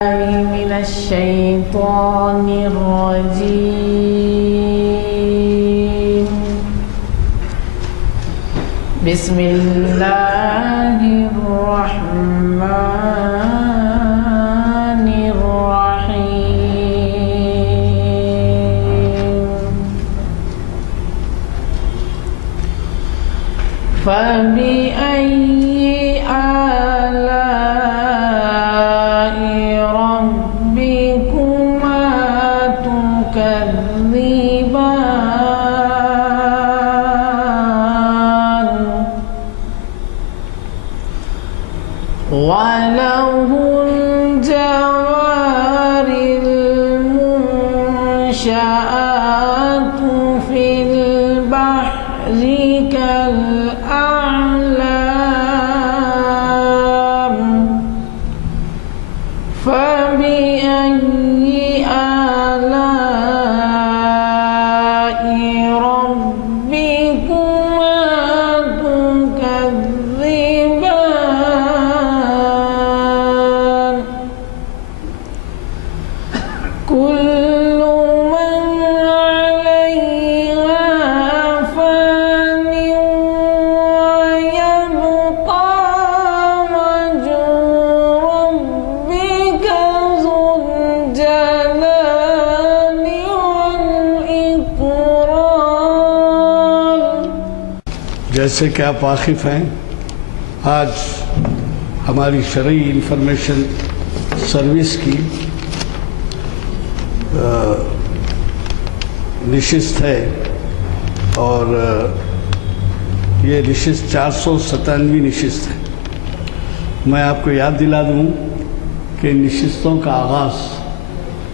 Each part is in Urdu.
من الشيطان الرجيم. بسم الله الرحمن الرحيم. فبأي آلاء ربكما تكذبان وله الجوار المنشآت في البحر كالأعلام. فبأي آلاء ربكما تكذبان. كل من عليها فان ويبقى وجه ربك ذو الجلال والإكرام. جیسے کہ آپ واقف ہیں، آج ہماری شرعی انفارمیشن سروس کی نشست ہے اور یہ نشست 497ویں نشست ہے۔ میں آپ کو یاد دلا دوں کہ ان نشستوں کا آغاز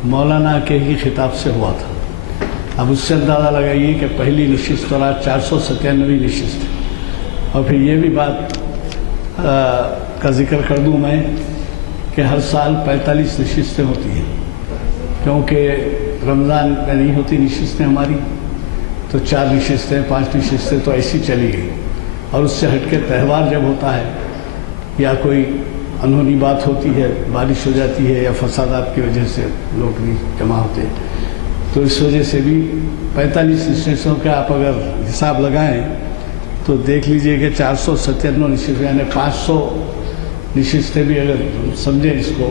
مولانا کے ہی خطاب سے ہوا تھا۔ اب اس سے اندازہ لگائیے کہ پہلی نشست اور آج 497ویں نشست ہے۔ اور پھر یہ بھی بات کا ذکر کر دوں میں کہ ہر سال 45 نشستیں ہوتی ہیں، کیونکہ رمضان میں نہیں ہوتی نشستیں ہماری، تو 4 نشستیں 5 نشستیں تو ایسی چلی گئی۔ اور اس سے ہٹ کے تہوار جب ہوتا ہے یا کوئی انہونی بات ہوتی ہے، بارش ہو جاتی ہے یا فسادات کی وجہ سے لوگ نہیں جمع ہوتے، تو اس وجہ سے بھی 45 نشستوں کا آپ اگر حساب لگائیں تو دیکھ لیجئے کہ 497 نشستیں یعنی 500 نشستیں بھی اگر سمجھیں اس کو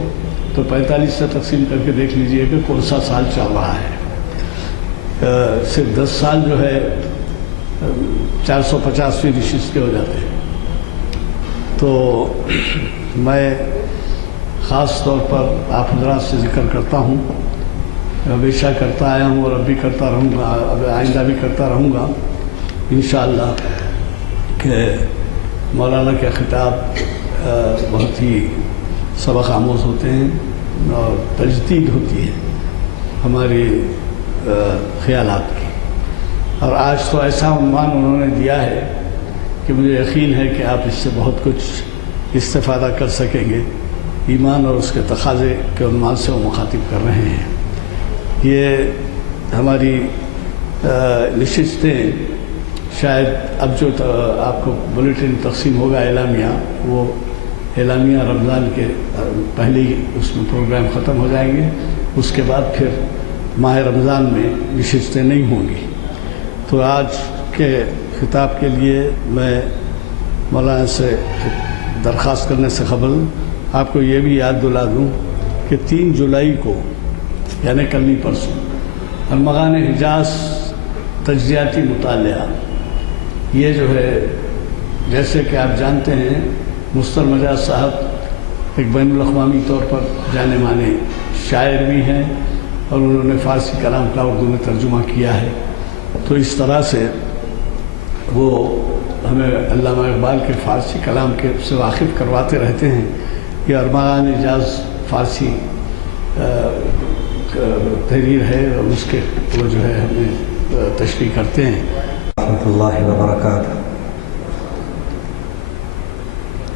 تو 45 سے تقسیم کر کے دیکھ لیجئے کہ کون سا سال چل رہا ہے۔ صرف 10 سال جو ہے 450ویں نشست کے ہو جاتے ہیں۔ تو میں خاص طور پر آپ حضرات سے ذکر کرتا ہوں، ہمیشہ کرتا آیا ہوں اور اب بھی کرتا رہوں گا، اب آئندہ بھی کرتا رہوں گا انشاءاللہ، کہ مولانا کے خطاب بہت ہی سبق آموز ہوتے ہیں اور تجدید ہوتی ہے ہماری خیالات کی۔ اور آج تو ایسا عنوان انہوں نے دیا ہے کہ مجھے یقین ہے کہ آپ اس سے بہت کچھ استفادہ کر سکیں گے۔ ایمان اور اس کے تقاضے کے عنوان سے وہ مخاطب کر رہے ہیں۔ یہ ہماری نشستیں شاید اب جو آپ کو بلیٹن تقسیم ہوگا اعلامیہ، وہ اعلامیہ رمضان کے پہلے ہی اس میں پروگرام ختم ہو جائیں گے، اس کے بعد پھر ماہ رمضان میں نشستیں نہیں ہوں گی۔ تو آج کے خطاب کے لیے میں مولانا سے درخواست کرنے سے قبل آپ کو یہ بھی یاد دلا دوں کہ 3 جولائی کو یعنی کل نہیں پرسوں ارمغان حجاز تجزیاتی مطالعہ، یہ جو ہے جیسے کہ آپ جانتے ہیں مستر مجاز صاحب ایک بین الاقوامی طور پر جانے مانے شاعر بھی ہیں اور انہوں نے فارسی کلام کا اردو میں ترجمہ کیا ہے۔ تو اس طرح سے وہ ہمیں علامہ اقبال کے فارسی کلام کے سے واقف کرواتے رہتے ہیں۔ یہ ارمغان حجاز فارسی تحریر ہے اور اس کے وہ جو ہے ہمیں تشریح کرتے ہیں۔ رحمۃ اللہ وبرکاتہ۔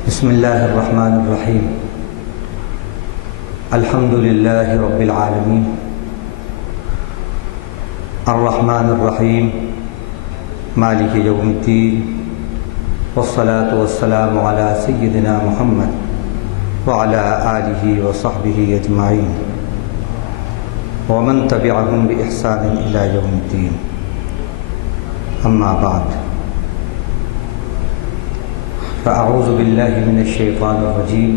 بسم اللہ الرحمن الرحیم۔ الحمد للہ رب العالمین، الرحمن الرحیم، مالک یوم الدین، والصلاة والسلام على سیدنا محمد وعلى آله وصحبه أجمعين ومن تبعهم بإحسان إلى يوم الدين. أما بعد، فأعوذ بالله من الشيطان الرجيم.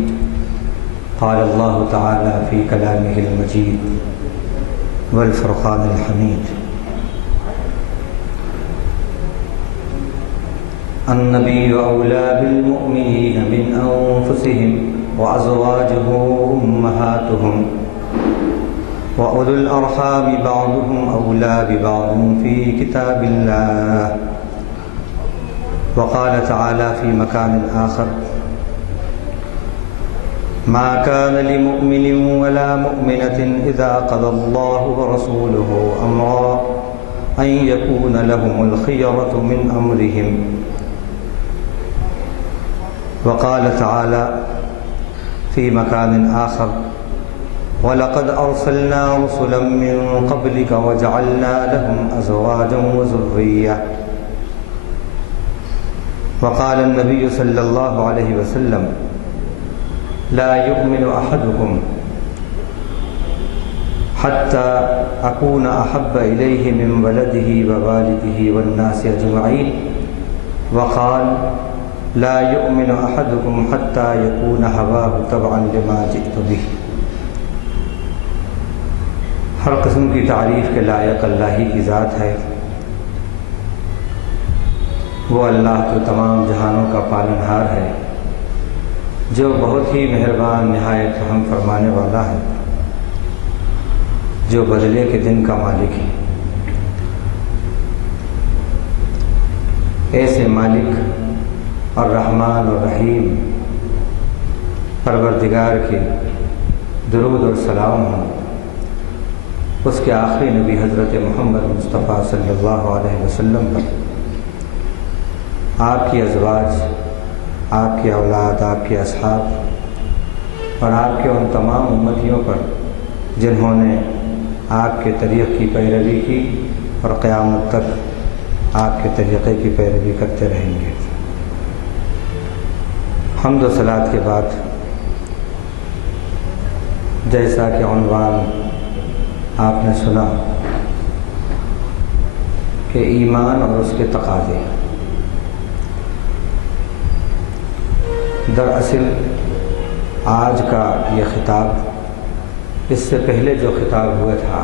قال الله تعالى في كلامه المجيد والفرقان الحميد: النبي أولى بالمؤمنين من أنفسهم وأزواجه أمهاتهم وأولو الأرحام بعضهم أولى ببعض في كتاب الله. وقال تعالى في مكان آخر: ما كان لمؤمن ولا مؤمنة إذا قضى الله ورسوله أمرا أن يكون لهم الخيرة من أمرهم. وقال تعالى في مكان آخر: وَلَقَدْ أَرْسَلْنَا رُسُلًا مِّن قَبْلِكَ وَجَعَلْنَا لَهُمْ أَزْوَاجًا وَذُرِّيَّةً. وقال النبي صلى الله عليه وسلم: لا يؤمن أحدكم حتى أكون أحب إليه من ولده ووالده والناس أجمعين. وقال: لا يؤمن أحدكم حتى يكون هواه تبعا لما جئت به. ہر قسم کی تعریف کے لائق اللہ ہی کی ذات ہے. وہ اللہ تو تمام جہانوں کا پالنہار ہے، جو بہت ہی مہربان نہایت رحم فرمانے والا ہے، جو بدلے کے دن کا مالک ہے. ایسے مالک الرحمن الرحیم پروردگار کے درود اور سلام ہوں اس کے آخری نبی حضرت محمد مصطفیٰ صلی اللہ علیہ وسلم پر، آپ کی ازواج، آپ کی اولاد، آپ کے اصحاب اور آپ کے ان تمام امتیوں پر جنہوں نے آپ کے طریق کی پیروی کی اور قیامت تک آپ کے طریقے کی پیروی کرتے رہیں گے. حمد و صلات کے بعد، جیسا کہ عنوان آپ نے سنا کہ ایمان اور اس کے تقاضے، دراصل آج کا یہ خطاب اس سے پہلے جو خطاب ہوا تھا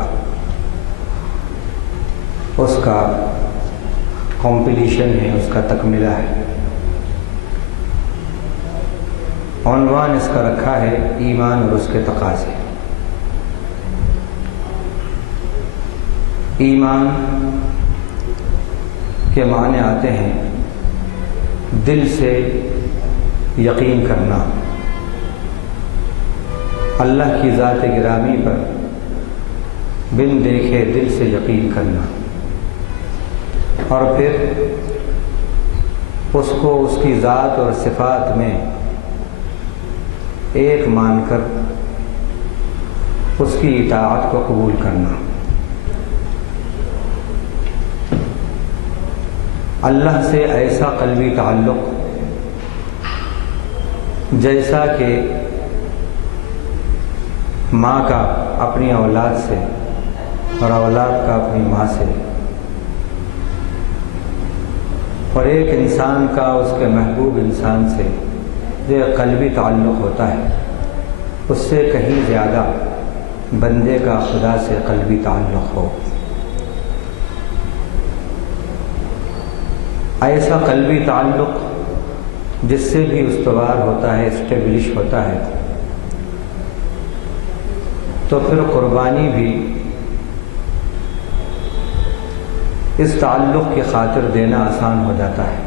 اس کا کمپلیشن ہے، اس کا تکملہ ہے. عنوان اس کا رکھا ہے ایمان اور اس کے تقاضے. ایمان کے معنی آتے ہیں دل سے یقین کرنا، اللہ کی ذات گرامی پر بن دیکھے دل سے یقین کرنا، اور پھر اس کو اس کی ذات اور صفات میں ایک مان کر اس کی اطاعت کو قبول کرنا. اللہ سے ایسا قلبی تعلق جیسا کہ ماں کا اپنی اولاد سے اور اولاد کا اپنی ماں سے، اور ایک انسان کا اس کے محبوب انسان سے جو قلبی تعلق ہوتا ہے، اس سے کہیں زیادہ بندے کا خدا سے قلبی تعلق ہو. ایسا قلبی تعلق جس سے بھی استوار ہوتا ہے، اسٹیبلش ہوتا ہے، تو پھر قربانی بھی اس تعلق کی خاطر دینا آسان ہو جاتا ہے.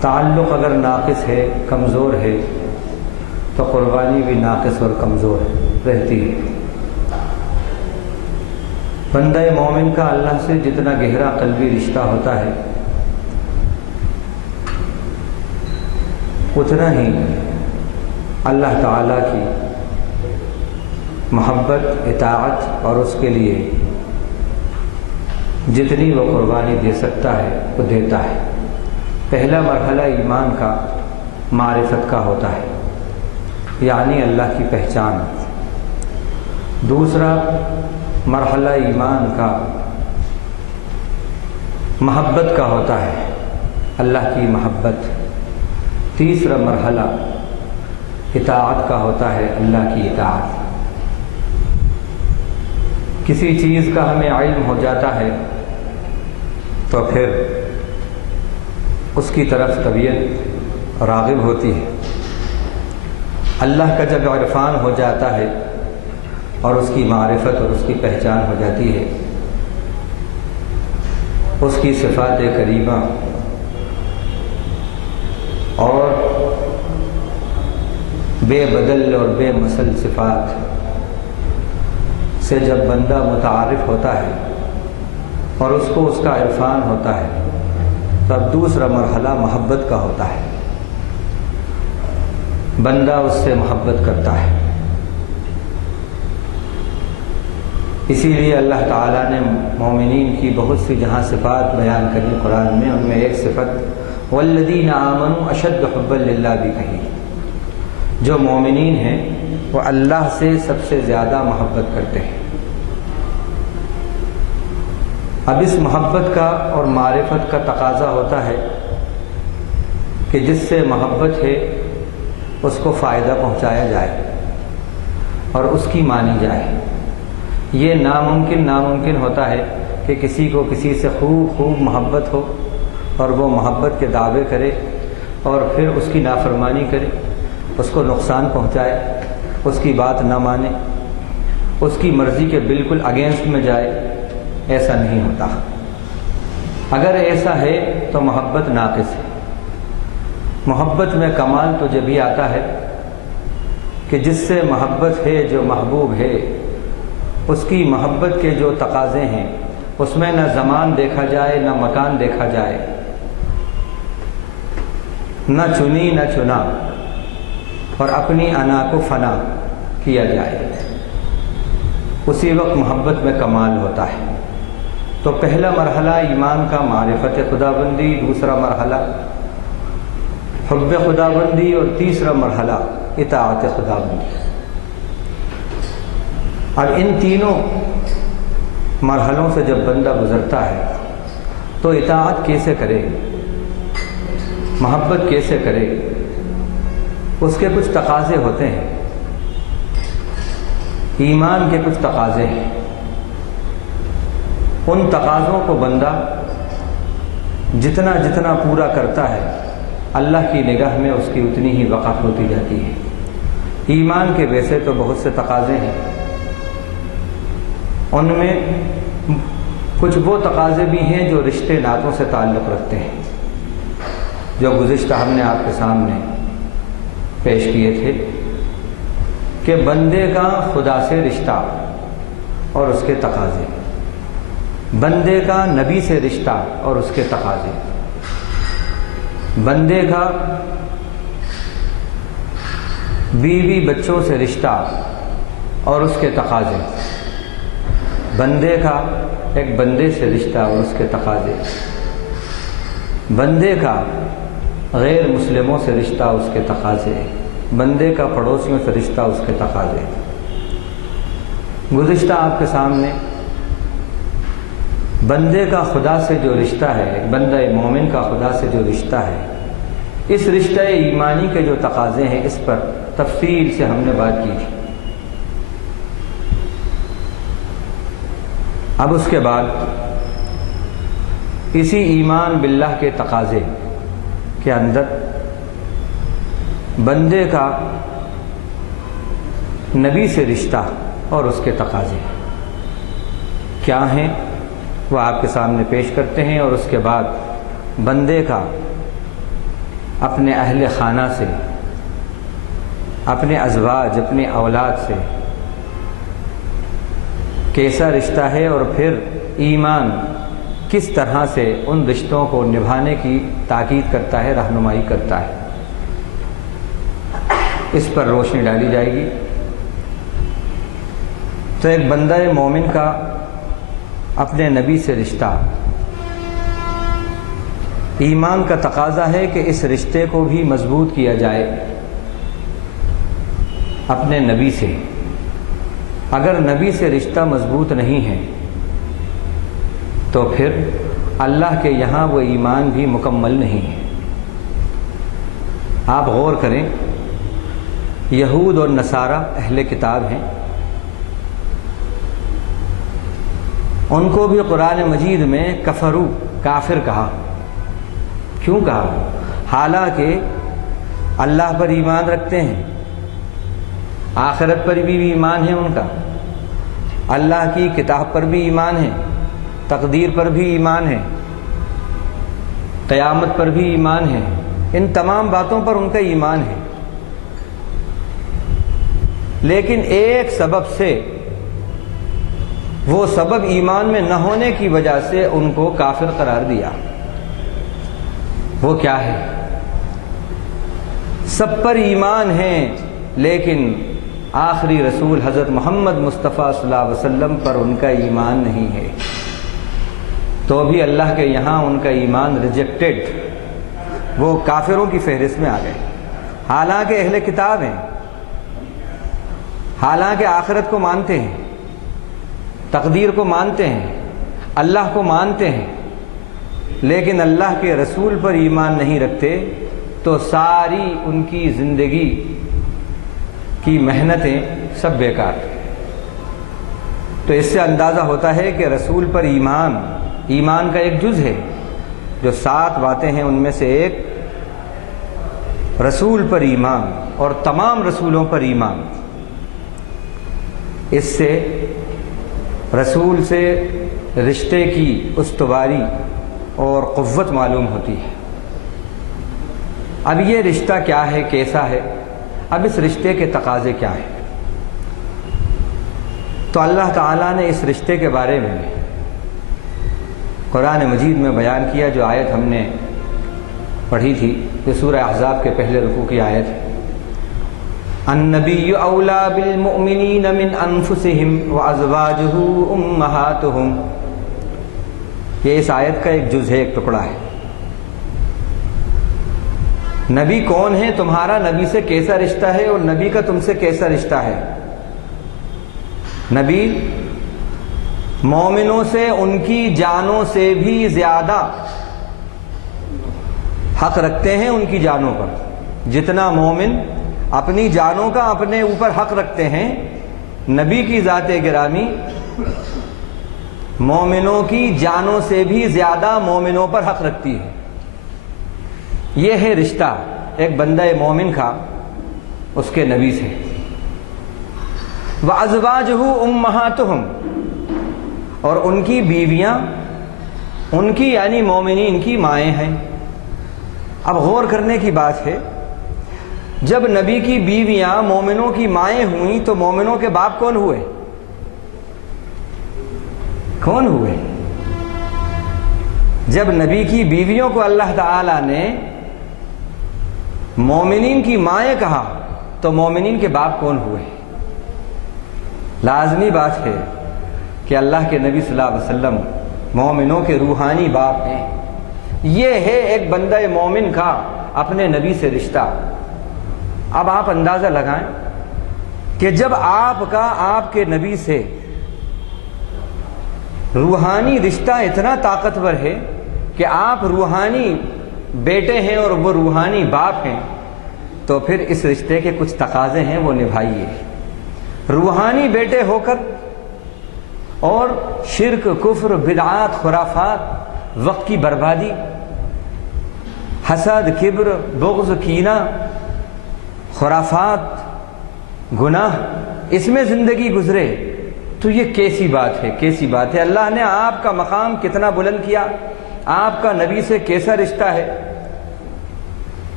تعلق اگر ناقص ہے، کمزور ہے، تو قربانی بھی ناقص اور کمزور رہتی ہے. بندہ مومن کا اللہ سے جتنا گہرا قلبی رشتہ ہوتا ہے، اتنا ہی اللہ تعالیٰ کی محبت، اطاعت اور اس کے لیے جتنی وہ قربانی دے سکتا ہے وہ دیتا ہے. پہلا مرحلہ ایمان کا معرفت کا ہوتا ہے. یعنی اللہ کی پہچان۔ دوسرا مرحلہ ایمان کا محبت کا ہوتا ہے، اللہ کی محبت۔ تیسرا مرحلہ اطاعت کا ہوتا ہے، اللہ کی اطاعت۔ کسی چیز کا ہمیں علم ہو جاتا ہے تو پھر اس کی طرف طبیعت راغب ہوتی ہے۔ اللہ کا جب عرفان ہو جاتا ہے اور اس کی معرفت اور اس کی پہچان ہو جاتی ہے، اس کی صفات کریمہ اور بے بدل اور بے مثل صفات سے جب بندہ متعارف ہوتا ہے اور اس کو اس کا عرفان ہوتا ہے، تب دوسرا مرحلہ محبت کا ہوتا ہے، بندہ اس سے محبت کرتا ہے۔ اسی لیے اللہ تعالیٰ نے مومنین کی بہت سی جہاں صفات بیان کری قرآن میں، ان میں ایک صفت والذین آمنوا اشد حبا للہ بھی کہی۔ جو مومنین ہیں وہ اللہ سے سب سے زیادہ محبت کرتے ہیں۔ اب اس محبت کا اور معرفت کا تقاضا ہوتا ہے کہ جس سے محبت ہے اس کو فائدہ پہنچایا جائے اور اس کی مانی جائے۔ یہ ناممکن ہوتا ہے کہ کسی کو کسی سے خوب محبت ہو اور وہ محبت کے دعوے کرے اور پھر اس کی نافرمانی کرے، اس کو نقصان پہنچائے، اس کی بات نہ مانے، اس کی مرضی کے بالکل اگینسٹ میں جائے۔ ایسا نہیں ہوتا۔ اگر ایسا ہے تو محبت ناقص ہے۔ محبت میں کمال تو جب بھی آتا ہے کہ جس سے محبت ہے، جو محبوب ہے، اس کی محبت کے جو تقاضے ہیں اس میں نہ زمان دیکھا جائے نہ مکان دیکھا جائے، نہ چنی نہ چنا، اور اپنی انا کو فنا کیا جائے، اسی وقت محبت میں کمال ہوتا ہے۔ تو پہلا مرحلہ ایمان کا معرفت خداوندی، دوسرا مرحلہ حب خداوندی، اور تیسرا مرحلہ اطاعت خداوندی۔ اب ان تینوں مرحلوں سے جب بندہ گزرتا ہے تو اطاعت کیسے کرے، محبت کیسے کرے، اس کے کچھ تقاضے ہوتے ہیں، ایمان کے کچھ تقاضے ہیں۔ ان تقاضوں کو بندہ جتنا پورا کرتا ہے، اللہ کی نگاہ میں اس کی اتنی ہی وقف ہوتی جاتی ہے۔ ایمان کے ویسے تو بہت سے تقاضے ہیں، ان میں کچھ وہ تقاضے بھی ہیں جو رشتے ناتوں سے تعلق رکھتے ہیں، جو گزشتہ ہم نے آپ کے سامنے پیش کیے تھے کہ بندے کا خدا سے رشتہ اور اس کے تقاضے، بندے کا نبی سے رشتہ اور اس کے تقاضے، بندے کا بیوی بچوں سے رشتہ اور اس کے تقاضے، بندے کا ایک بندے سے رشتہ اور اس کے تقاضے، بندے کا غیر مسلموں سے رشتہ اس کے تقاضے، بندے کا پڑوسیوں سے رشتہ اس کے تقاضے۔ گزشتہ آپ کے سامنے بندے کا خدا سے جو رشتہ ہے، بندہ مومن کا خدا سے جو رشتہ ہے، اس رشتہ ایمانی کے جو تقاضے ہیں، اس پر تفصیل سے ہم نے بات کی تھی۔ اب اس کے بعد اسی ایمان باللہ کے تقاضے کے اندر بندے کا نبی سے رشتہ اور اس کے تقاضے کیا ہیں، وہ آپ کے سامنے پیش کرتے ہیں، اور اس کے بعد بندے کا اپنے اہل خانہ سے، اپنے ازواج، اپنی اولاد سے کیسا رشتہ ہے، اور پھر ایمان کس طرح سے ان رشتوں کو نبھانے کی تاکید کرتا ہے، رہنمائی کرتا ہے، اس پر روشنی ڈالی جائے گی۔ تو ایک بندہ مومن کا اپنے نبی سے رشتہ، ایمان کا تقاضا ہے کہ اس رشتے کو بھی مضبوط کیا جائے، اپنے نبی سے، اگر نبی سے رشتہ مضبوط نہیں ہے تو پھر اللہ کے یہاں وہ ایمان بھی مکمل نہیں ہے۔ آپ غور کریں، یہود اور نصارہ اہل کتاب ہیں، ان کو بھی قرآن مجید میں کفرو، کافر کہا۔ کیوں کہا؟ حالانکہ اللہ پر ایمان رکھتے ہیں، آخرت پر بھی ایمان ہے ان کا، اللہ کی کتاب پر بھی ایمان ہے، تقدیر پر بھی ایمان ہے، قیامت پر بھی ایمان ہے، ان تمام باتوں پر ان کا ایمان ہے، لیکن ایک سبب سے، وہ سبب ایمان میں نہ ہونے کی وجہ سے ان کو کافر قرار دیا۔ وہ کیا ہے؟ سب پر ایمان ہے لیکن آخری رسول حضرت محمد مصطفیٰ صلی اللہ علیہ وسلم پر ان کا ایمان نہیں ہے، تو بھی اللہ کے یہاں ان کا ایمان ریجیکٹڈ، وہ کافروں کی فہرست میں آ گئے۔ حالانکہ اہل کتاب ہیں، حالانکہ آخرت کو مانتے ہیں، تقدیر کو مانتے ہیں، اللہ کو مانتے ہیں، لیکن اللہ کے رسول پر ایمان نہیں رکھتے، تو ساری ان کی زندگی کی محنتیں سب بیکار۔ تو اس سے اندازہ ہوتا ہے کہ رسول پر ایمان کا ایک جز ہے، جو 7 باتیں ہیں ان میں سے ایک رسول پر ایمان اور تمام رسولوں پر ایمان۔ اس سے رسول سے رشتے کی استواری اور قوت معلوم ہوتی ہے۔ اب یہ رشتہ کیا ہے، کیسا ہے؟ اب اس رشتے کے تقاضے کیا ہیں؟ تو اللہ تعالیٰ نے اس رشتے کے بارے میں قرآن مجید میں بیان کیا، جو آیت ہم نے پڑھی تھی، یہ سورہ احزاب کے پہلے رکوع کی آیت ہے۔ النبی اولیٰ بالمؤمنین من انفسہم وازواجہ امہاتہم، یہ اس آیت کا ایک جز ہے، ایک ٹکڑا ہے۔ نبی کون ہے؟ تمہارا نبی سے کیسا رشتہ ہے اور نبی کا تم سے کیسا رشتہ ہے؟ نبی مومنوں سے ان کی جانوں سے بھی زیادہ حق رکھتے ہیں ان کی جانوں پر۔ جتنا مومن اپنی جانوں کا اپنے اوپر حق رکھتے ہیں، نبی کی ذات گرامی مومنوں کی جانوں سے بھی زیادہ مومنوں پر حق رکھتی ہے۔ یہ ہے رشتہ ایک بندہ مومن کا اس کے نبی سے۔ وَأَزْوَاجُهُ أُمَّهَاتُهُمْ، اور ان کی بیویاں، ان کی یعنی مومنین کی مائیں ہیں۔ اب غور کرنے کی بات ہے، جب نبی کی بیویاں مومنوں کی مائیں ہوئیں تو مومنوں کے باپ کون ہوئے؟ کون ہوئے؟ جب نبی کی بیویوں کو اللہ تعالی نے مومنین کی مائیں کہا تو مومنین کے باپ کون ہوئے؟ لازمی بات ہے کہ اللہ کے نبی صلی اللہ علیہ وسلم مومنوں کے روحانی باپ ہیں۔ یہ ہے ایک بندہ مومن کا اپنے نبی سے رشتہ۔ اب آپ اندازہ لگائیں کہ جب آپ کا آپ کے نبی سے روحانی رشتہ اتنا طاقتور ہے کہ آپ روحانی بیٹے ہیں اور وہ روحانی باپ ہیں، تو پھر اس رشتے کے کچھ تقاضے ہیں، وہ نبھائیے۔ روحانی بیٹے ہو کر اور شرک، کفر، بدعات، خرافات، وقت کی بربادی، حسد، کبر، بغض، کینہ، خرافات، گناہ، اس میں زندگی گزرے تو یہ کیسی بات ہے، کیسی بات ہے؟ اللہ نے آپ کا مقام کتنا بلند کیا، آپ کا نبی سے کیسا رشتہ ہے۔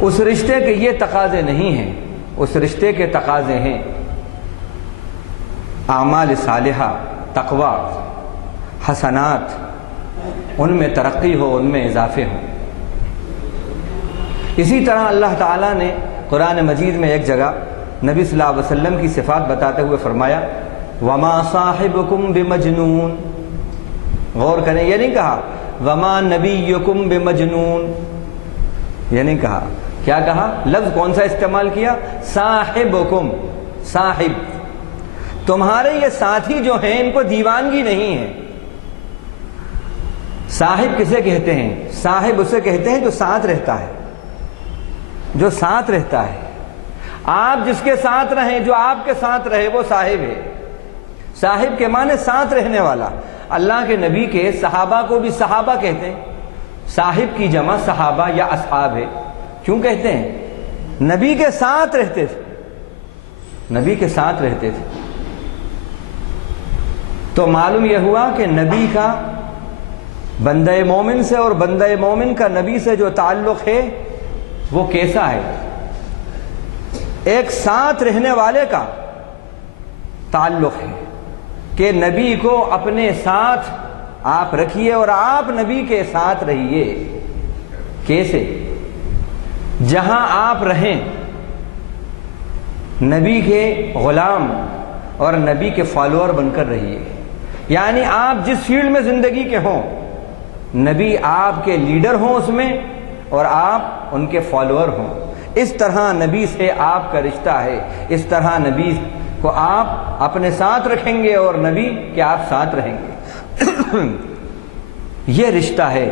اس رشتے کے یہ تقاضے نہیں ہیں، اس رشتے کے تقاضے ہیں اعمال صالحہ، تقوی، حسنات، ان میں ترقی ہو، ان میں اضافے ہوں۔ اسی طرح اللہ تعالیٰ نے قرآن مجید میں ایک جگہ نبی صلی اللہ علیہ وسلم کی صفات بتاتے ہوئے فرمایا وَمَا صَاحِبُكُمْ بِمَجْنُونَ۔ غور کریں، یہ نہیں کہا وَمَا نَبِيُّكُمْ بِمَجْنُونَ، یہ نہیں کہا کیا کہا؟ لفظ کون سا استعمال کیا؟ صاحبکم، صاحب، تمہارے یہ ساتھی جو ہیں ان کو دیوانگی نہیں ہے۔ صاحب کسے کہتے ہیں؟ صاحب اسے کہتے ہیں جو ساتھ رہتا ہے، جو ساتھ رہتا ہے۔ آپ جس کے ساتھ رہیں، جو آپ کے ساتھ رہے، وہ صاحب ہے۔ صاحب کے معنی ساتھ رہنے والا۔ اللہ کے نبی کے صحابہ کو بھی صحابہ کہتے ہیں، صاحب کی جمع صحابہ یا اصحاب ہے۔ کیوں کہتے ہیں؟ نبی کے ساتھ رہتے تھے، نبی کے ساتھ رہتے تھے۔ تو معلوم یہ ہوا کہ نبی کا بندہ مومن سے اور بندہ مومن کا نبی سے جو تعلق ہے وہ کیسا ہے؟ ایک ساتھ رہنے والے کا تعلق ہے کہ نبی کو اپنے ساتھ آپ رکھیے اور آپ نبی کے ساتھ رہیے۔ کیسے؟ جہاں آپ رہیں نبی کے غلام اور نبی کے فالوور بن کر رہیے، یعنی آپ جس فیلڈ میں زندگی کے ہوں، نبی آپ کے لیڈر ہوں اس میں اور آپ ان کے فالوور ہوں۔ اس طرح نبی سے آپ کا رشتہ ہے، اس طرح نبی کو آپ اپنے ساتھ رکھیں گے اور نبی کے آپ ساتھ رہیں گے۔ یہ رشتہ ہے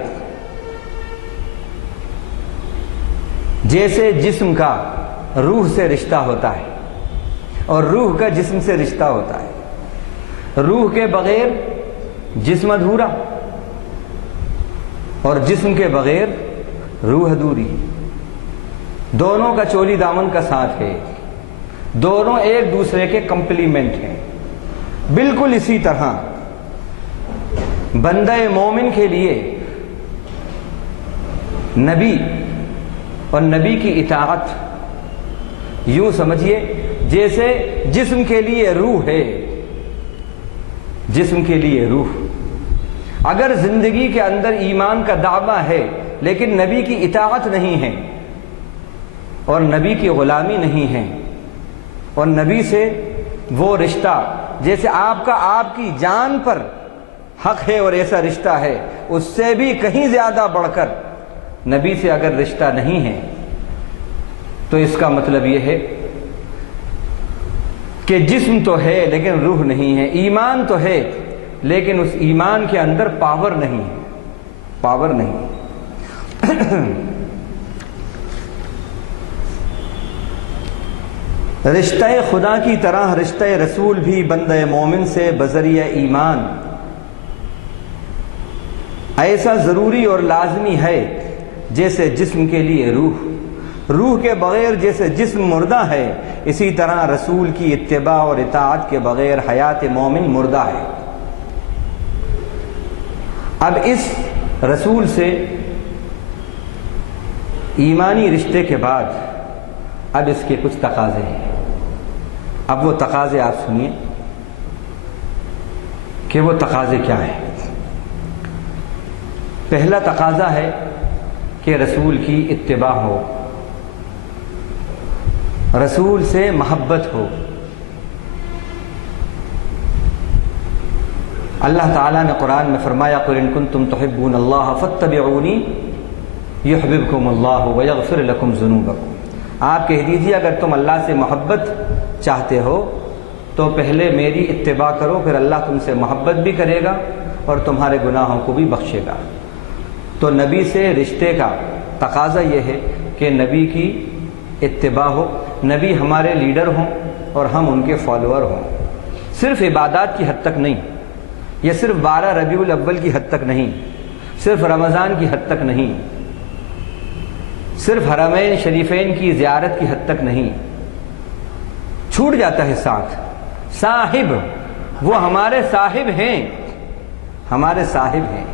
جیسے جسم کا روح سے رشتہ ہوتا ہے اور روح کا جسم سے رشتہ ہوتا ہے۔ روح کے بغیر جسم ادھورا اور جسم کے بغیر روح ادھوری۔ دونوں کا چولی دامن کا ساتھ ہے، دونوں ایک دوسرے کے کمپلیمنٹ ہیں۔ بالکل اسی طرح بندہ مومن کے لیے نبی اور نبی کی اطاعت یوں سمجھیے جیسے جسم کے لیے روح ہے، جسم کے لیے روح۔ اگر زندگی کے اندر ایمان کا دعویٰ ہے لیکن نبی کی اطاعت نہیں ہے اور نبی کی غلامی نہیں ہے اور نبی سے وہ رشتہ جیسے آپ کا آپ کی جان پر حق ہے اور ایسا رشتہ ہے، اس سے بھی کہیں زیادہ بڑھ کر نبی سے اگر رشتہ نہیں ہے تو اس کا مطلب یہ ہے کہ جسم تو ہے لیکن روح نہیں ہے، ایمان تو ہے لیکن اس ایمان کے اندر پاور نہیں ہے، پاور نہیں۔ رشتہ خدا کی طرح رشتہ رسول بھی بندہ مومن سے بذریعہ ایمان ایسا ضروری اور لازمی ہے جیسے جسم کے لیے روح۔ روح کے بغیر جیسے جسم مردہ ہے، اسی طرح رسول کی اتباع اور اطاعت کے بغیر حیات مومن مردہ ہے۔ اب اس رسول سے ایمانی رشتے کے بعد اب اس کے کچھ تقاضے ہیں۔ اب وہ تقاضے آپ سنیے کہ وہ تقاضے کیا ہیں۔ پہلا تقاضا ہے کہ رسول کی اتباع ہو، رسول سے محبت ہو۔ اللہ تعالیٰ نے قرآن میں فرمایا قُلْ إِن كُنتُمْ تُحِبُّونَ اللَّهَ فَاتَّبِعُونِي يُحْبِبْكُمُ اللَّهُ وَيَغْفِرْ لَكُمْ ذُنُوبَكُمْ۔ آپ کہہ دیجیے اگر تم اللہ سے محبت چاہتے ہو تو پہلے میری اتباع کرو، پھر اللہ تم سے محبت بھی کرے گا اور تمہارے گناہوں کو بھی بخشے گا۔ تو نبی سے رشتے کا تقاضا یہ ہے کہ نبی کی اتباع ہو، نبی ہمارے لیڈر ہوں اور ہم ان کے فالوور ہوں۔ صرف عبادات کی حد تک نہیں، یہ صرف 12 ربیع الاول کی حد تک نہیں، صرف رمضان کی حد تک نہیں، صرف حرمین شریفین کی زیارت کی حد تک نہیں، چھوٹ جاتا ہے ساتھ۔ صاحب، وہ ہمارے صاحب ہیں، ہمارے صاحب ہیں،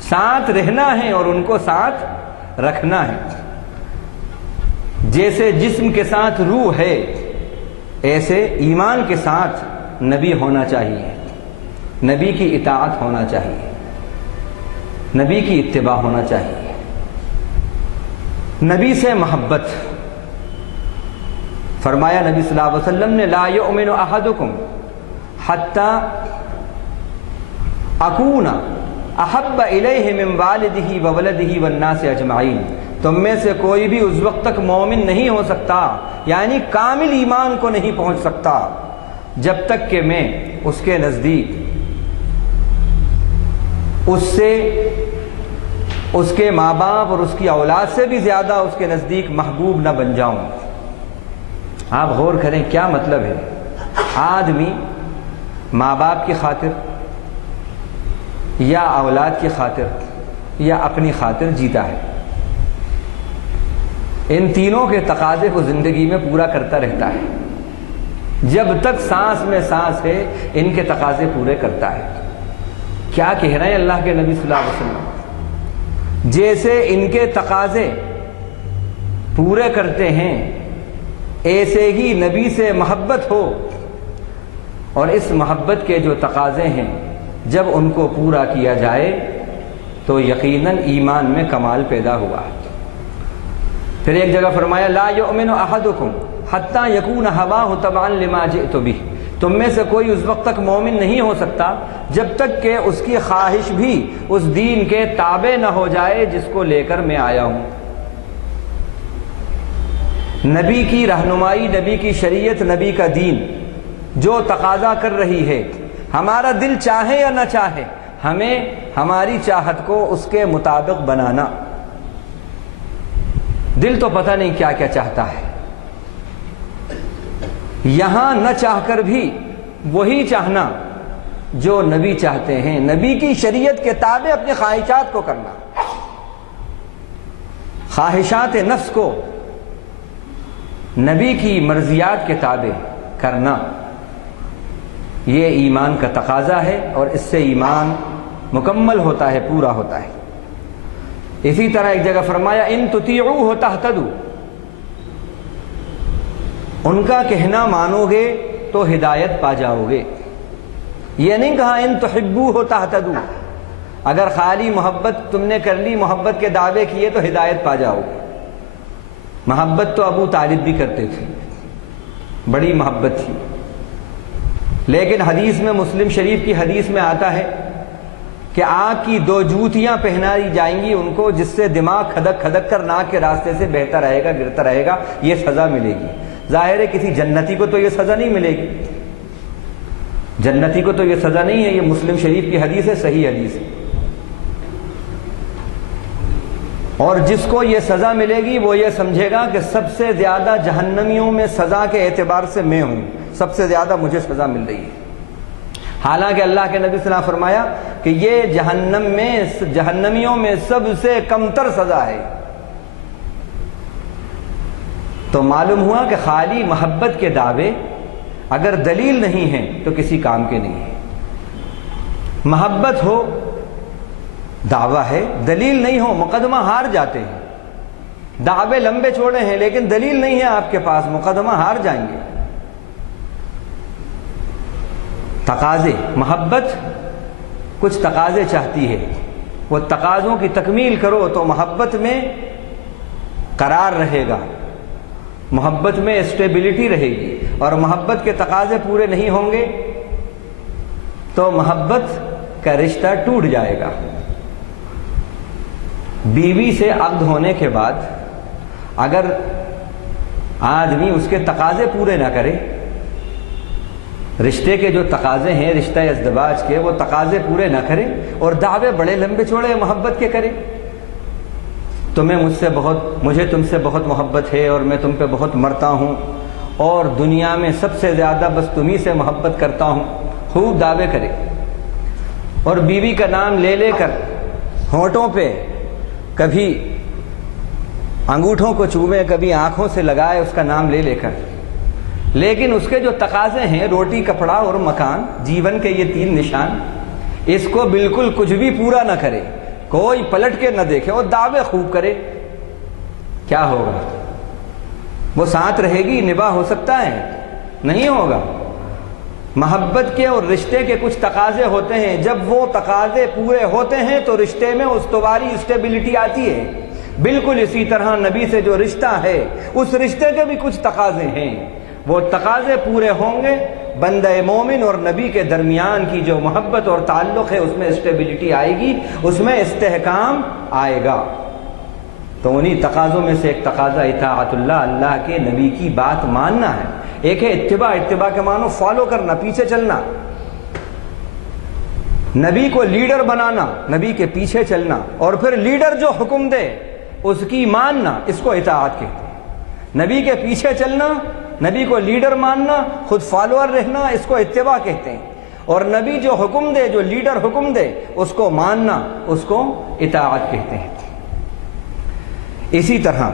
ساتھ رہنا ہے اور ان کو ساتھ رکھنا ہے۔ جیسے جسم کے ساتھ روح ہے ایسے ایمان کے ساتھ نبی ہونا چاہیے، نبی کی اطاعت ہونا چاہیے، نبی کی اتباع ہونا چاہیے، نبی سے محبت۔ فرمایا نبی صلی اللہ علیہ وسلم نے لا یؤمن احدکم حتی اکون احب الیہ من والدہ وولدہ والناس اجمعین۔ تم میں سے کوئی بھی اس وقت تک مومن نہیں ہو سکتا، یعنی کامل ایمان کو نہیں پہنچ سکتا، جب تک کہ میں اس کے نزدیک اس سے، اس کے ماں باپ اور اس کی اولاد سے بھی زیادہ اس کے نزدیک محبوب نہ بن جاؤں۔ آپ غور کریں کیا مطلب ہے۔ آدمی ماں باپ کی خاطر یا اولاد کی خاطر یا اپنی خاطر جیتا ہے، ان تینوں کے تقاضے کو زندگی میں پورا کرتا رہتا ہے، جب تک سانس میں سانس ہے ان کے تقاضے پورے کرتا ہے۔ کیا کہہ رہے ہیں اللہ کے نبی صلی اللہ علیہ وسلم؟ جیسے ان کے تقاضے پورے کرتے ہیں ایسے ہی نبی سے محبت ہو، اور اس محبت کے جو تقاضے ہیں جب ان کو پورا کیا جائے تو یقیناً ایمان میں کمال پیدا ہوا۔ پھر ایک جگہ فرمایا لا یؤمن احدکم حتی یکون ہواہ تبعا لما جئت بہ، تم میں سے کوئی اس وقت تک مومن نہیں ہو سکتا جب تک کہ اس کی خواہش بھی اس دین کے تابع نہ ہو جائے جس کو لے کر میں آیا ہوں۔ نبی کی رہنمائی، نبی کی شریعت، نبی کا دین جو تقاضا کر رہی ہے، ہمارا دل چاہے یا نہ چاہے ہمیں ہماری چاہت کو اس کے مطابق بنانا۔ دل تو پتہ نہیں کیا کیا چاہتا ہے، یہاں نہ چاہ کر بھی وہی چاہنا جو نبی چاہتے ہیں، نبی کی شریعت کے تابع اپنی خواہشات کو کرنا، خواہشات نفس کو نبی کی مرضیات کے تابع کرنا، یہ ایمان کا تقاضا ہے، اور اس سے ایمان مکمل ہوتا ہے، پورا ہوتا ہے۔ اسی طرح ایک جگہ فرمایا ان تطیعوہ تہتدوا، ان کا کہنا مانو گے تو ہدایت پا جاؤ گے۔ یہ نہیں کہا ان تحبوہ تہتدوا، اگر خالی محبت تم نے کر لی، محبت کے دعوے کیے تو ہدایت پا جاؤ گے۔ محبت تو ابو طالب بھی کرتے تھے، بڑی محبت تھی، لیکن حدیث میں، مسلم شریف کی حدیث میں آتا ہے کہ آگ کی 2 جوتیاں پہنائی جائیں گی ان کو، جس سے دماغ کھدک کھدک کر ناک کے راستے سے بہتا رہے گا، گرتا رہے گا، یہ سزا ملے گی۔ ظاہر ہے کسی جنتی کو تو یہ سزا نہیں ملے گی، جنتی کو تو یہ سزا نہیں ہے، یہ مسلم شریف کی حدیث ہے، صحیح حدیث ہے۔ اور جس کو یہ سزا ملے گی وہ یہ سمجھے گا کہ سب سے زیادہ جہنمیوں میں سزا کے اعتبار سے میں ہوں، سب سے زیادہ مجھے سزا مل رہی ہے، حالانکہ اللہ کے نبی صلی اللہ علیہ وسلم نے فرمایا کہ یہ جہنم میں، جہنمیوں میں سب سے کمتر سزا ہے۔ تو معلوم ہوا کہ خالی محبت کے دعوے اگر دلیل نہیں ہیں تو کسی کام کے نہیں ہیں۔ محبت ہو دعویٰ ہے، دلیل نہیں ہو مقدمہ ہار جاتے ہیں۔ دعوے لمبے چوڑے ہیں لیکن دلیل نہیں ہے آپ کے پاس، مقدمہ ہار جائیں گے۔ تقاضے، محبت کچھ تقاضے چاہتی ہے، وہ تقاضوں کی تکمیل کرو تو محبت میں قرار رہے گا، محبت میں اسٹیبلٹی رہے گی، اور محبت کے تقاضے پورے نہیں ہوں گے تو محبت کا رشتہ ٹوٹ جائے گا۔ بیوی سے عقد ہونے کے بعد اگر آدمی اس کے تقاضے پورے نہ کرے، رشتے کے جو تقاضے ہیں، رشتہ ازدواج کے، وہ تقاضے پورے نہ کرے اور دعوے بڑے لمبے چوڑے محبت کے کرے، مجھے تم سے بہت محبت ہے اور میں تم پہ بہت مرتا ہوں اور دنیا میں سب سے زیادہ بس تمہیں سے محبت کرتا ہوں، خوب دعوے کرے، اور بیوی کا نام لے لے کر ہونٹوں پہ کبھی انگوٹھوں کو چومے، کبھی آنکھوں سے لگائے اس کا نام لے لے کر، لیکن اس کے جو تقاضے ہیں، روٹی، کپڑا اور مکان، جیون کے یہ 3 نشان، اس کو بالکل کچھ بھی پورا نہ کرے، کوئی پلٹ کے نہ دیکھے اور دعوے خوب کرے، کیا ہوگا؟ وہ ساتھ رہے گی، نباہ ہو سکتا ہے؟ نہیں ہوگا۔ محبت کے اور رشتے کے کچھ تقاضے ہوتے ہیں، جب وہ تقاضے پورے ہوتے ہیں تو رشتے میں استواری، اسٹیبلٹی آتی ہے۔ بالکل اسی طرح نبی سے جو رشتہ ہے، اس رشتے کے بھی کچھ تقاضے ہیں، وہ تقاضے پورے ہوں گے، بندہ مومن اور نبی کے درمیان کی جو محبت اور تعلق ہے اس میں اسٹیبلٹی آئے گی، اس میں استحکام آئے گا۔ تو انہی تقاضوں میں سے ایک تقاضا اطاعت اللہ، اللہ کے نبی کی بات ماننا ہے۔ ایک ہے اتباع، اتباع کے معنی فالو کرنا، پیچھے چلنا، نبی کو لیڈر بنانا، نبی کے پیچھے چلنا، اور پھر لیڈر جو حکم دے اس کی ماننا، اس کو اطاعت کہتے ہیں۔ نبی کے پیچھے چلنا، نبی کو لیڈر ماننا، خود فالوور رہنا، اس کو اتباع کہتے ہیں۔ اور نبی جو حکم دے، جو لیڈر حکم دے، اس کو ماننا، اس کو اطاعت کہتے ہیں۔ اسی طرح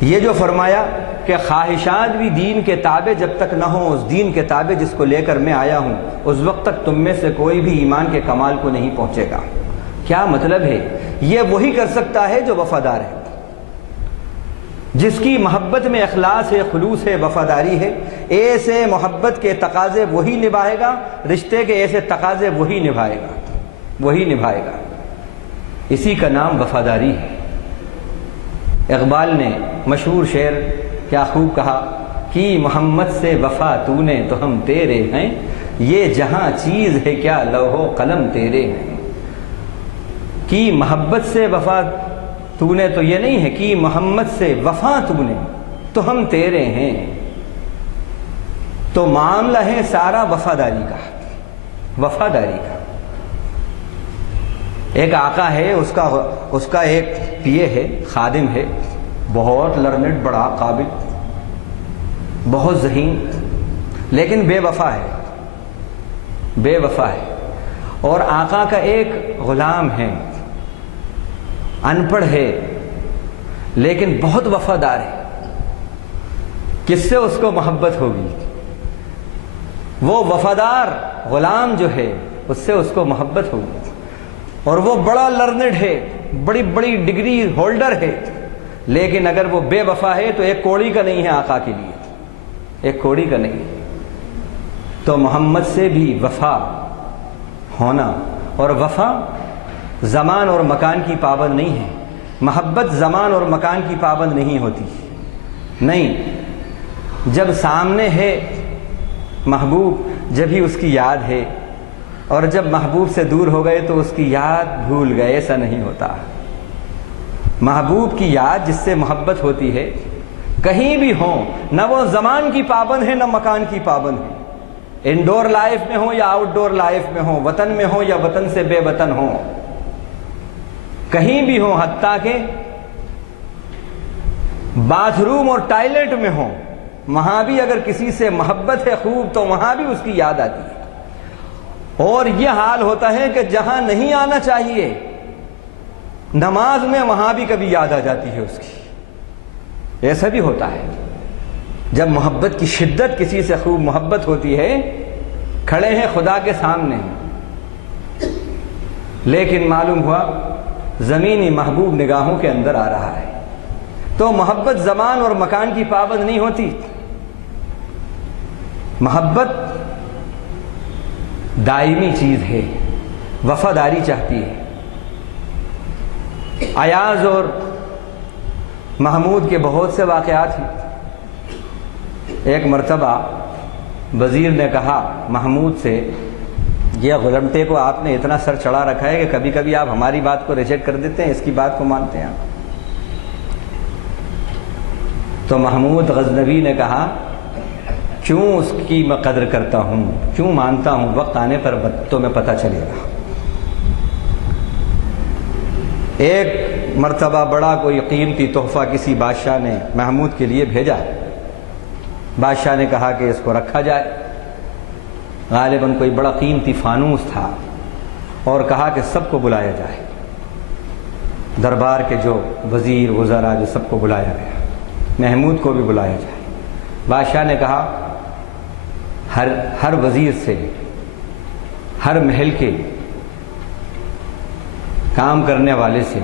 یہ جو فرمایا کہ خواہشات بھی دین کے تابع جب تک نہ ہوں، اس دین کے تابع جس کو لے کر میں آیا ہوں، اس وقت تک تم میں سے کوئی بھی ایمان کے کمال کو نہیں پہنچے گا۔ کیا مطلب ہے؟ یہ وہی کر سکتا ہے جو وفادار ہے، جس کی محبت میں اخلاص ہے، خلوص ہے، وفاداری ہے۔ ایسے محبت کے تقاضے وہی نبھائے گا، رشتے کے ایسے تقاضے وہی نبھائے گا، وہی نبھائے گا۔ اسی کا نام وفاداری ہے۔ اقبال نے مشہور شعر کیا خوب کہا کہ محمد سے وفا تو نے تو ہم تیرے ہیں، یہ جہاں چیز ہے کیا لوح و قلم تیرے ہیں۔ کہ محبت سے وفا تو نے تو یہ نہیں ہے کہ محمد سے وفا تو نے تو ہم تیرے ہیں، تو معاملہ ہے سارا وفاداری کا، وفاداری کا۔ ایک آقا ہے، اس کا ایک پیے ہے، خادم ہے، بہت لرنڈ، بڑا قابل، بہت ذہین، لیکن بے وفا ہے، بے وفا ہے۔ اور آقا کا ایک غلام ہے، ان پڑھ ہے لیکن بہت وفادار ہے۔ کس سے اس کو محبت ہوگی؟ وہ وفادار غلام جو ہے اس سے اس کو محبت ہوگی، اور وہ بڑا لرنڈ ہے، بڑی بڑی ڈگری ہولڈر ہے، لیکن اگر وہ بے وفا ہے تو ایک کوڑی کا نہیں ہے آقا کے لیے، ایک کوڑی کا نہیں۔ تو محمد سے بھی وفا ہونا، اور وفا زمان اور مکان کی پابند نہیں ہے۔ محبت زمان اور مکان کی پابند نہیں ہوتی، نہیں۔ جب سامنے ہے محبوب جب ہی اس کی یاد ہے، اور جب محبوب سے دور ہو گئے تو اس کی یاد بھول گئے، ایسا نہیں ہوتا۔ محبوب کی یاد جس سے محبت ہوتی ہے کہیں بھی ہوں، نہ وہ زمان کی پابند ہے نہ مکان کی پابند ہے، انڈور لائف میں ہوں یا آؤٹ ڈور لائف میں ہوں، وطن میں ہوں یا وطن سے بے وطن ہوں، کہیں بھی ہوں، حتیٰ کہ باتھ روم اور ٹائلٹ میں ہوں، وہاں بھی اگر کسی سے محبت ہے خوب تو وہاں بھی اس کی یاد آتی ہے۔ اور یہ حال ہوتا ہے کہ جہاں نہیں آنا چاہیے نماز میں، وہاں بھی کبھی یاد آ جاتی ہے اس کی، ایسا بھی ہوتا ہے۔ جب محبت کی شدت، کسی سے خوب محبت ہوتی ہے، کھڑے ہیں خدا کے سامنے، لیکن معلوم ہوا زمینی محبوب نگاہوں کے اندر آ رہا ہے۔ تو محبت زمان اور مکان کی پابند نہیں ہوتی، محبت دائمی چیز ہے، وفاداری چاہتی ہے۔ ایاز اور محمود کے بہت سے واقعات ہیں۔ ایک مرتبہ وزیر نے کہا محمود سے، یہ غلمٹے کو آپ نے اتنا سر چڑھا رکھا ہے کہ کبھی کبھی آپ ہماری بات کو ریجیکٹ کر دیتے ہیں، اس کی بات کو مانتے ہیں۔ تو محمود غزنوی نے کہا کیوں اس کی میں قدر کرتا ہوں، کیوں مانتا ہوں، وقت آنے پر تو میں پتہ چلے گا۔ ایک مرتبہ بڑا کوئی قیمتی تحفہ کسی بادشاہ نے محمود کے لیے بھیجا، بادشاہ نے کہا کہ اس کو رکھا جائے، غالباً کوئی بڑا قیمتی فانوس تھا، اور کہا کہ سب کو بلایا جائے، دربار کے جو وزیر وزراء جو سب کو بلایا گیا، محمود کو بھی بلایا جائے۔ بادشاہ نے کہا ہر وزیر سے، ہر محل کے کام کرنے والے سے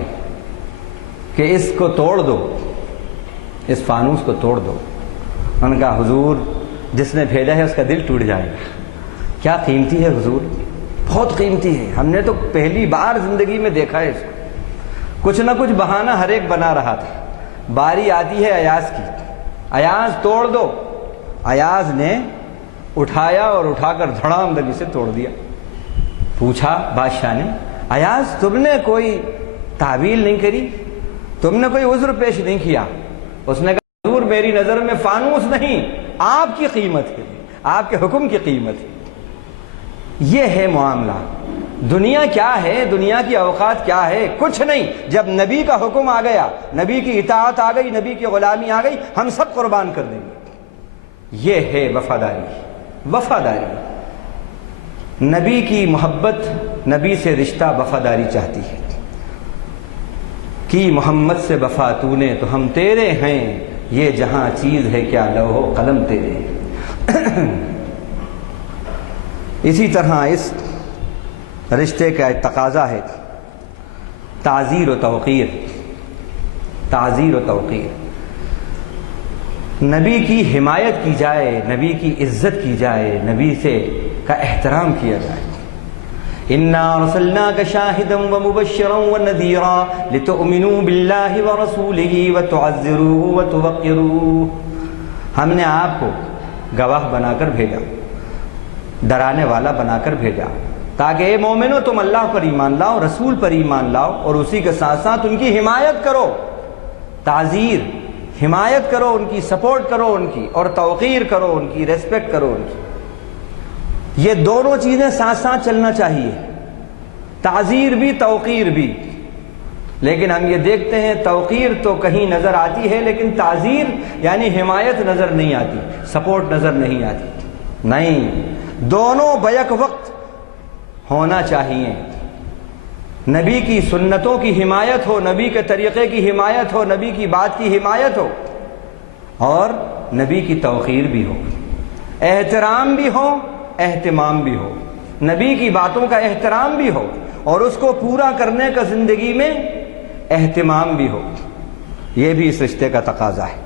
کہ اس کو توڑ دو، اس فانوس کو توڑ دو۔ انہوں نے کہا حضور جس نے بھیجا ہے اس کا دل ٹوٹ جائے گا، کیا قیمتی ہے حضور، بہت قیمتی ہے، ہم نے تو پہلی بار زندگی میں دیکھا ہے اس کو۔ کچھ نہ کچھ بہانہ ہر ایک بنا رہا تھا۔ باری آتی ہے ایاز کی، ایاز توڑ دو، ایاز نے اٹھایا اور اٹھا کر دھڑام دلی سے توڑ دیا۔ پوچھا بادشاہ نے ایاز تم نے کوئی تعویل نہیں کری، تم نے کوئی عذر پیش نہیں کیا؟ اس نے کہا حضور میری نظر میں فانوس نہیں، آپ کی قیمت ہے، آپ کے حکم کی قیمت ہے۔ یہ ہے معاملہ۔ دنیا کیا ہے، دنیا کی اوقات کیا ہے؟ کچھ نہیں۔ جب نبی کا حکم آ گیا، نبی کی اطاعت آ گئی، نبی کی غلامی آ گئی، ہم سب قربان کر دیں گے۔ یہ ہے وفاداری۔ وفاداری، نبی کی محبت، نبی سے رشتہ وفاداری چاہتی ہے۔ کی محمد سے وفا تو نے تو ہم تیرے ہیں، یہ جہاں چیز ہے کیا لوح و قلم تیرے۔ اسی طرح اس رشتے کا ایک تقاضا ہے تعزیر و توقیر۔ تعزیر و توقیر، نبی کی حمایت کی جائے، نبی کی عزت کی جائے، نبی سے کا احترام کیا جائے۔ اِنَّا أَرْسَلْنَاكَ شَاهِدًا وَمُبَشِّرًا وَنَذِيرًا لِتُؤْمِنُوا بِاللَّهِ وَرَسُولِهِ وَتُعَزِّرُوهُ وَتُوَقِّرُوهُ۔ ہم نے آپ کو گواہ بنا کر بھیجا، ڈرانے والا بنا کر بھیجا، تاکہ اے مومنو تم اللہ پر ایمان لاؤ، رسول پر ایمان لاؤ، اور اسی کے ساتھ ساتھ ان کی حمایت کرو۔ تعزیر، حمایت کرو، ان کی سپورٹ کرو، ان کی، اور توقیر کرو، ان کی ریسپیکٹ کرو ان کی۔ یہ دونوں چیزیں ساتھ ساتھ چلنا چاہیے، تعزیر بھی توقیر بھی۔ لیکن ہم یہ دیکھتے ہیں توقیر تو کہیں نظر آتی ہے، لیکن تعزیر یعنی حمایت نظر نہیں آتی، سپورٹ نظر نہیں آتی۔ نہیں، دونوں بیک وقت ہونا چاہیے۔ نبی کی سنتوں کی حمایت ہو، نبی کے طریقے کی حمایت ہو، نبی کی بات کی حمایت ہو، اور نبی کی توقیر بھی ہو، احترام بھی ہو، اہتمام بھی ہو، نبی کی باتوں کا احترام بھی ہو، اور اس کو پورا کرنے کا زندگی میں اہتمام بھی ہو۔ یہ بھی اس رشتے کا تقاضا ہے۔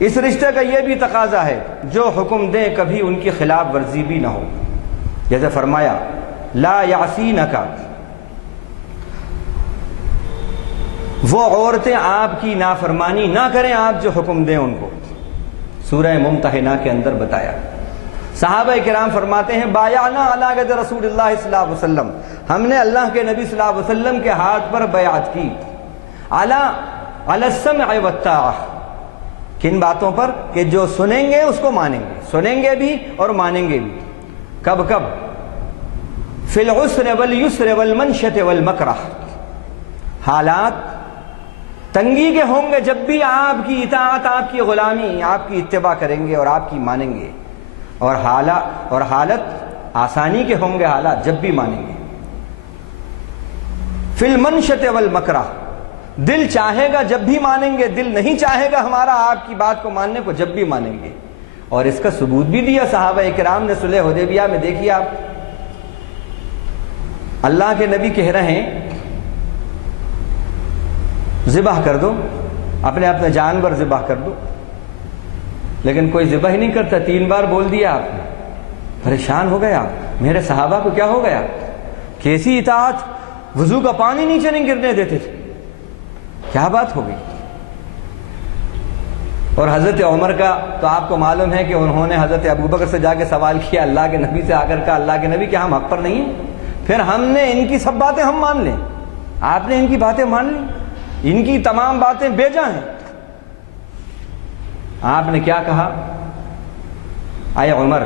اس رشتے کا یہ بھی تقاضا ہے جو حکم دیں کبھی ان کی خلاف ورزی بھی نہ ہو۔ جیسے فرمایا لا یعصینک، وہ عورتیں آپ کی نافرمانی نہ کریں، آپ جو حکم دیں ان کو۔ سورہ ممتحنہ کے اندر بتایا۔ صحابہ کرام فرماتے ہیں بایعنا علی ید رسول اللہ صلی اللہ علیہ وسلم، ہم نے اللہ کے نبی صلی اللہ علیہ وسلم کے ہاتھ پر بیعت کی۔ علی السمع والطاعہ، کن باتوں پر؟ کہ جو سنیں گے اس کو مانیں گے، سنیں گے بھی اور مانیں گے بھی۔ کب کب؟ فی العسر والیسر والمنشط والمکرہ، حالات تنگی کے ہوں گے جب بھی آپ کی اطاعت، آپ کی غلامی، آپ کی اتباع کریں گے اور آپ کی مانیں گے، اور حالت آسانی کے ہوں گے حالات جب بھی مانیں گے۔ فی المنشط والمکرہ، دل چاہے گا جب بھی مانیں گے، دل نہیں چاہے گا ہمارا آپ کی بات کو ماننے کو، جب بھی مانیں گے۔ اور اس کا ثبوت بھی دیا صحابہ کرام نے صلح حدیبیہ میں۔ دیکھیے آپ، اللہ کے نبی کہہ رہے ہیں ذبح کر دو، اپنے جانور ذبح کر دو، لیکن کوئی ذبح ہی نہیں کرتا۔ 3 بار بول دیا آپ نے، پریشان ہو گئے آپ، میرے صحابہ کو کیا ہو گیا؟ کیسی اطاعت، وضو کا پانی نیچے نہیں گرنے دیتے تھے، کیا بات ہو گئی؟ اور حضرت عمر کا تو آپ کو معلوم ہے کہ انہوں نے حضرت ابوبکر سے جا کے سوال کیا، اللہ کے نبی سے آ کر کہا اللہ کے نبی کیا ہم حق پر نہیں ہیں؟ پھر ہم نے ان کی سب باتیں ہم مان لیں، آپ نے ان کی باتیں مان لی، ان کی تمام باتیں بیجا ہیں۔ آپ نے کیا کہا؟ اے عمر،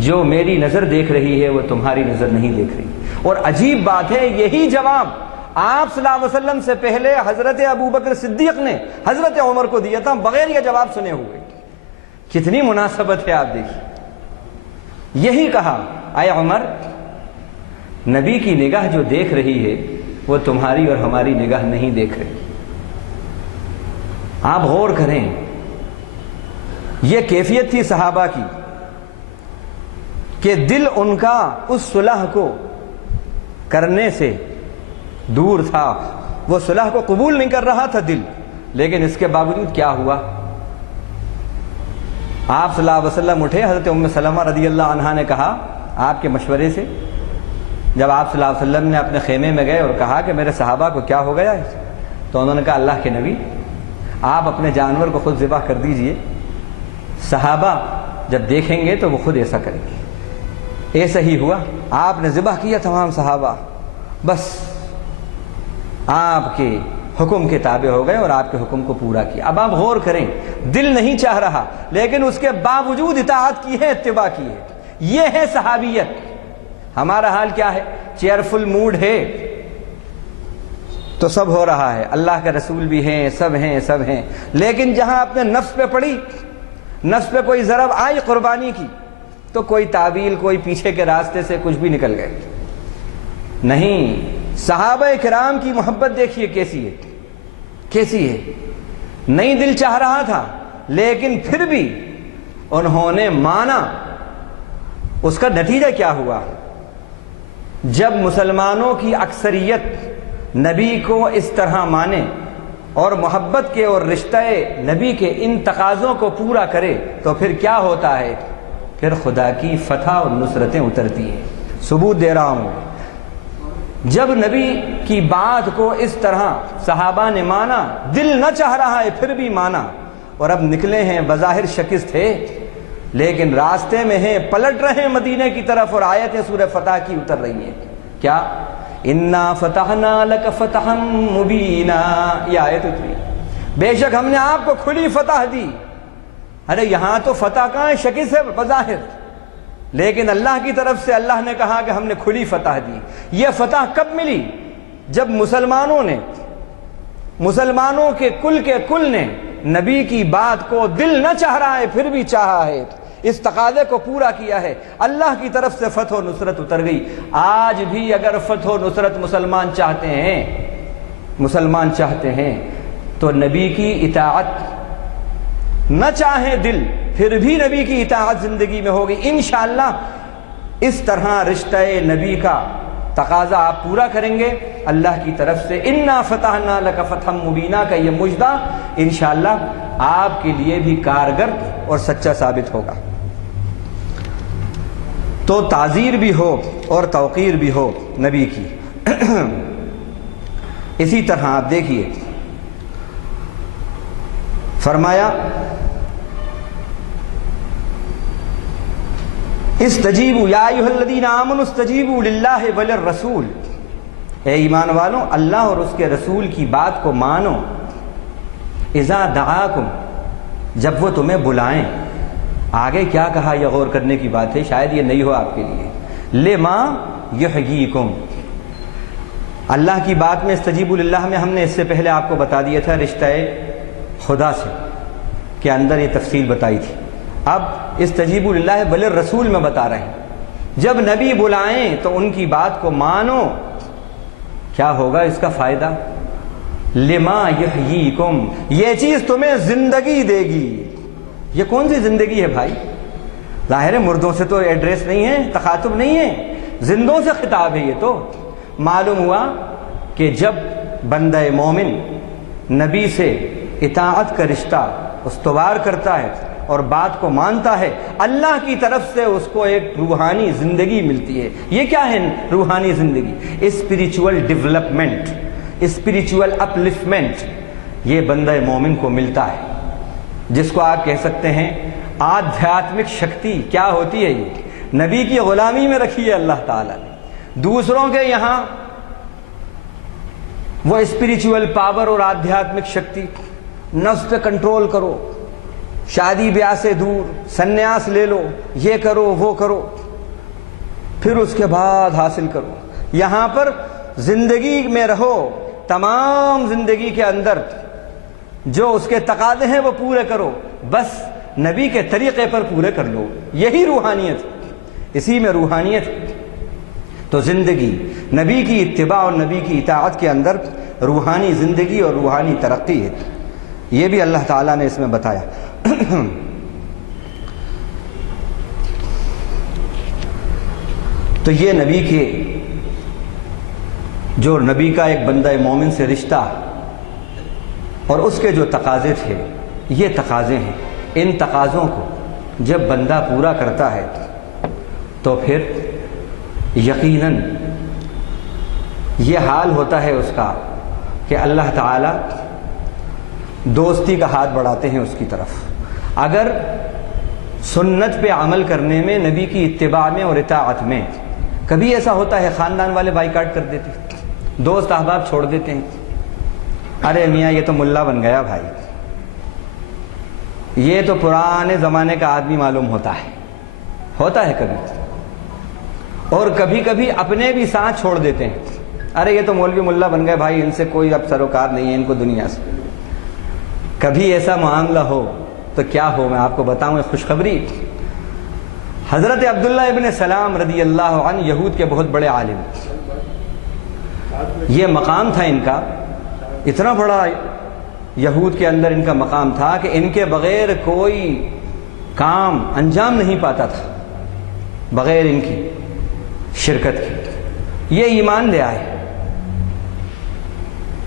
جو میری نظر دیکھ رہی ہے وہ تمہاری نظر نہیں دیکھ رہی۔ اور عجیب بات ہے، یہی جواب آپ صلی اللہ علیہ وسلم سے پہلے حضرت ابوبکر صدیق نے حضرت عمر کو دیا تھا بغیر یہ جواب سنے ہوئے۔ کتنی مناسبت ہے آپ دیکھیے۔ یہی کہا اے عمر، نبی کی نگاہ جو دیکھ رہی ہے وہ تمہاری اور ہماری نگاہ نہیں دیکھ رہی۔ آپ غور کریں، یہ کیفیت تھی صحابہ کی کہ دل ان کا اس صلح کو کرنے سے دور تھا، وہ صلح کو قبول نہیں کر رہا تھا دل، لیکن اس کے باوجود کیا ہوا؟ آپ صلی اللہ علیہ وسلم اٹھے، حضرت ام سلمہ رضی اللہ عنہا نے کہا آپ کے مشورے سے، جب آپ صلی اللہ علیہ وسلم نے اپنے خیمے میں گئے اور کہا کہ میرے صحابہ کو کیا ہو گیا ہے، تو انہوں نے کہا اللہ کے نبی آپ اپنے جانور کو خود ذبح کر دیجئے، صحابہ جب دیکھیں گے تو وہ خود ایسا کریں گے۔ ایسا ہی ہوا، آپ نے ذبح کیا تمام صحابہ، بس آپ کے حکم کے تابع ہو گئے اور آپ کے حکم کو پورا کیا۔ اب آپ غور کریں، دل نہیں چاہ رہا لیکن اس کے باوجود اطاعت کی ہے، اتباع کی ہے، یہ ہے صحابیت۔ ہمارا حال کیا ہے؟ چیئرفل موڈ ہے تو سب ہو رہا ہے، اللہ کے رسول بھی ہیں، سب ہیں، لیکن جہاں اپنے نفس پہ پڑی، نفس پہ کوئی ضرب آئی قربانی کی، تو کوئی تعویل، کوئی پیچھے کے راستے سے کچھ بھی نکل گئے۔ نہیں، صحابہ کرام کی محبت دیکھیے کیسی ہے۔ نہیں دل چاہ رہا تھا لیکن پھر بھی انہوں نے مانا۔ اس کا نتیجہ کیا ہوا؟ جب مسلمانوں کی اکثریت نبی کو اس طرح مانے اور محبت کے اور رشتہ نبی کے ان تقاضوں کو پورا کرے تو پھر کیا ہوتا ہے؟ پھر خدا کی فتح اور نصرتیں اترتی ہیں۔ ثبوت دے رہا ہوں، جب نبی کی بات کو اس طرح صحابہ نے مانا، دل نہ چاہ رہا ہے پھر بھی مانا، اور اب نکلے ہیں بظاہر شکست ہے لیکن راستے میں ہیں، پلٹ رہے ہیں مدینے کی طرف، اور آیتیں سورہ فتح کی اتر رہی ہیں۔ کیا؟ اِنَّا فَتَحْنَا لَكَ فَتَحًا مُبِينًا، یہ آیت اتری، بے شک ہم نے آپ کو کھلی فتح دی۔ ارے یہاں تو فتح کہاں ہے؟ شکست ہے بظاہر، لیکن اللہ کی طرف سے اللہ نے کہا کہ ہم نے کھلی فتح دی۔ یہ فتح کب ملی؟ جب مسلمانوں کے کل نے نبی کی بات کو دل نہ چاہ رہا ہے پھر بھی چاہا ہے، اس تقاضے کو پورا کیا ہے، اللہ کی طرف سے فتح و نصرت اتر گئی۔ آج بھی اگر فتح و نصرت مسلمان چاہتے ہیں تو نبی کی اطاعت نہ چاہیں دل، پھر بھی نبی کی اطاعت زندگی میں ہوگی انشاءاللہ۔ اس طرح رشتہ نبی کا تقاضا آپ پورا کریں گے، اللہ کی طرف سے انا فتحنا لک فتحا مبینا کا یہ مجدہ انشاءاللہ آپ کے لیے بھی کارگر اور سچا ثابت ہوگا۔ تو تعزیر بھی ہو اور توقیر بھی ہو نبی کی۔ اسی طرح آپ دیکھیے، فرمایا استجیبوا یا ایھا الذین آمنوا استجیبوا للہ وللرسول، اے ایمان والوں اللہ اور اس کے رسول کی بات کو مانو۔ اذا دعاکم، جب وہ تمہیں بلائیں۔ آگے کیا کہا یہ غور کرنے کی بات ہے، شاید یہ نہیں ہو آپ کے لیے۔ لما یحییکم، اللہ کی بات میں استجیبوا للہ میں ہم نے اس سے پہلے آپ کو بتا دیا تھا رشتہ خدا سے کے اندر یہ تفصیل بتائی تھی۔ اب استجیبوا للہ وللرسول میں بتا رہے ہیں، جب نبی بلائیں تو ان کی بات کو مانو۔ کیا ہوگا اس کا فائدہ؟ لما یحییکم، یہ چیز تمہیں زندگی دے گی۔ یہ کون سی زندگی ہے بھائی؟ ظاہر ہے مردوں سے تو ایڈریس نہیں ہے، تخاطب نہیں ہے، زندوں سے خطاب ہے۔ یہ تو معلوم ہوا کہ جب بندہ مومن نبی سے اطاعت کا رشتہ استوار کرتا ہے اور بات کو مانتا ہے، اللہ کی طرف سے اس کو ایک روحانی زندگی ملتی ہے۔ یہ کیا ہے روحانی زندگی؟ اسپریچول ڈیولپمنٹ، اسپریچول اپلفمنٹ، یہ بندہ مومن کو ملتا ہے، جس کو آپ کہہ سکتے ہیں آدھیاتمک شکتی۔ کیا ہوتی ہے یہ؟ نبی کی غلامی میں رکھی ہے اللہ تعالیٰ نے۔ دوسروں کے یہاں وہ اسپریچول پاور اور آدھیاتمک شکتی، نفس پہ کنٹرول کرو، شادی بیاہ سے دور، سنیاس لے لو، یہ کرو وہ کرو، پھر اس کے بعد حاصل کرو۔ یہاں پر زندگی میں رہو، تمام زندگی کے اندر جو اس کے تقاضے ہیں وہ پورے کرو، بس نبی کے طریقے پر پورے کر لو۔ یہی روحانیت، اسی میں روحانیت۔ تو زندگی نبی کی اتباع اور نبی کی اطاعت کے اندر روحانی زندگی اور روحانی ترقی ہے، یہ بھی اللہ تعالیٰ نے اس میں بتایا۔ تو یہ نبی کے جو نبی کا ایک بندہ مومن سے رشتہ اور اس کے جو تقاضے تھے، یہ تقاضے ہیں۔ ان تقاضوں کو جب بندہ پورا کرتا ہے تو پھر یقیناً یہ حال ہوتا ہے اس کا کہ اللہ تعالیٰ دوستی کا ہاتھ بڑھاتے ہیں اس کی طرف۔ اگر سنت پہ عمل کرنے میں، نبی کی اتباع میں اور اطاعت میں کبھی ایسا ہوتا ہے خاندان والے بائیکاٹ کر دیتے ہیں، دوست احباب چھوڑ دیتے ہیں، ارے میاں یہ تو ملا بن گیا بھائی، یہ تو پرانے زمانے کا آدمی معلوم ہوتا ہے کبھی. اور کبھی کبھی اپنے بھی ساتھ چھوڑ دیتے ہیں، ارے یہ تو مولوی ملا بن گئے بھائی، ان سے کوئی اب سروکار نہیں ہے ان کو دنیا سے. کبھی ایسا معاملہ ہو تو کیا ہو، میں آپ کو بتاؤں ایک خوشخبری. حضرت عبداللہ ابن سلام رضی اللہ عنہ یہود کے بہت بڑے عالم، یہ مقام تھا ان کا، اتنا بڑا یہود کے اندر ان کا مقام تھا کہ ان کے بغیر کوئی کام انجام نہیں پاتا تھا بغیر ان کی شرکت کی. یہ ایمان لے آئے.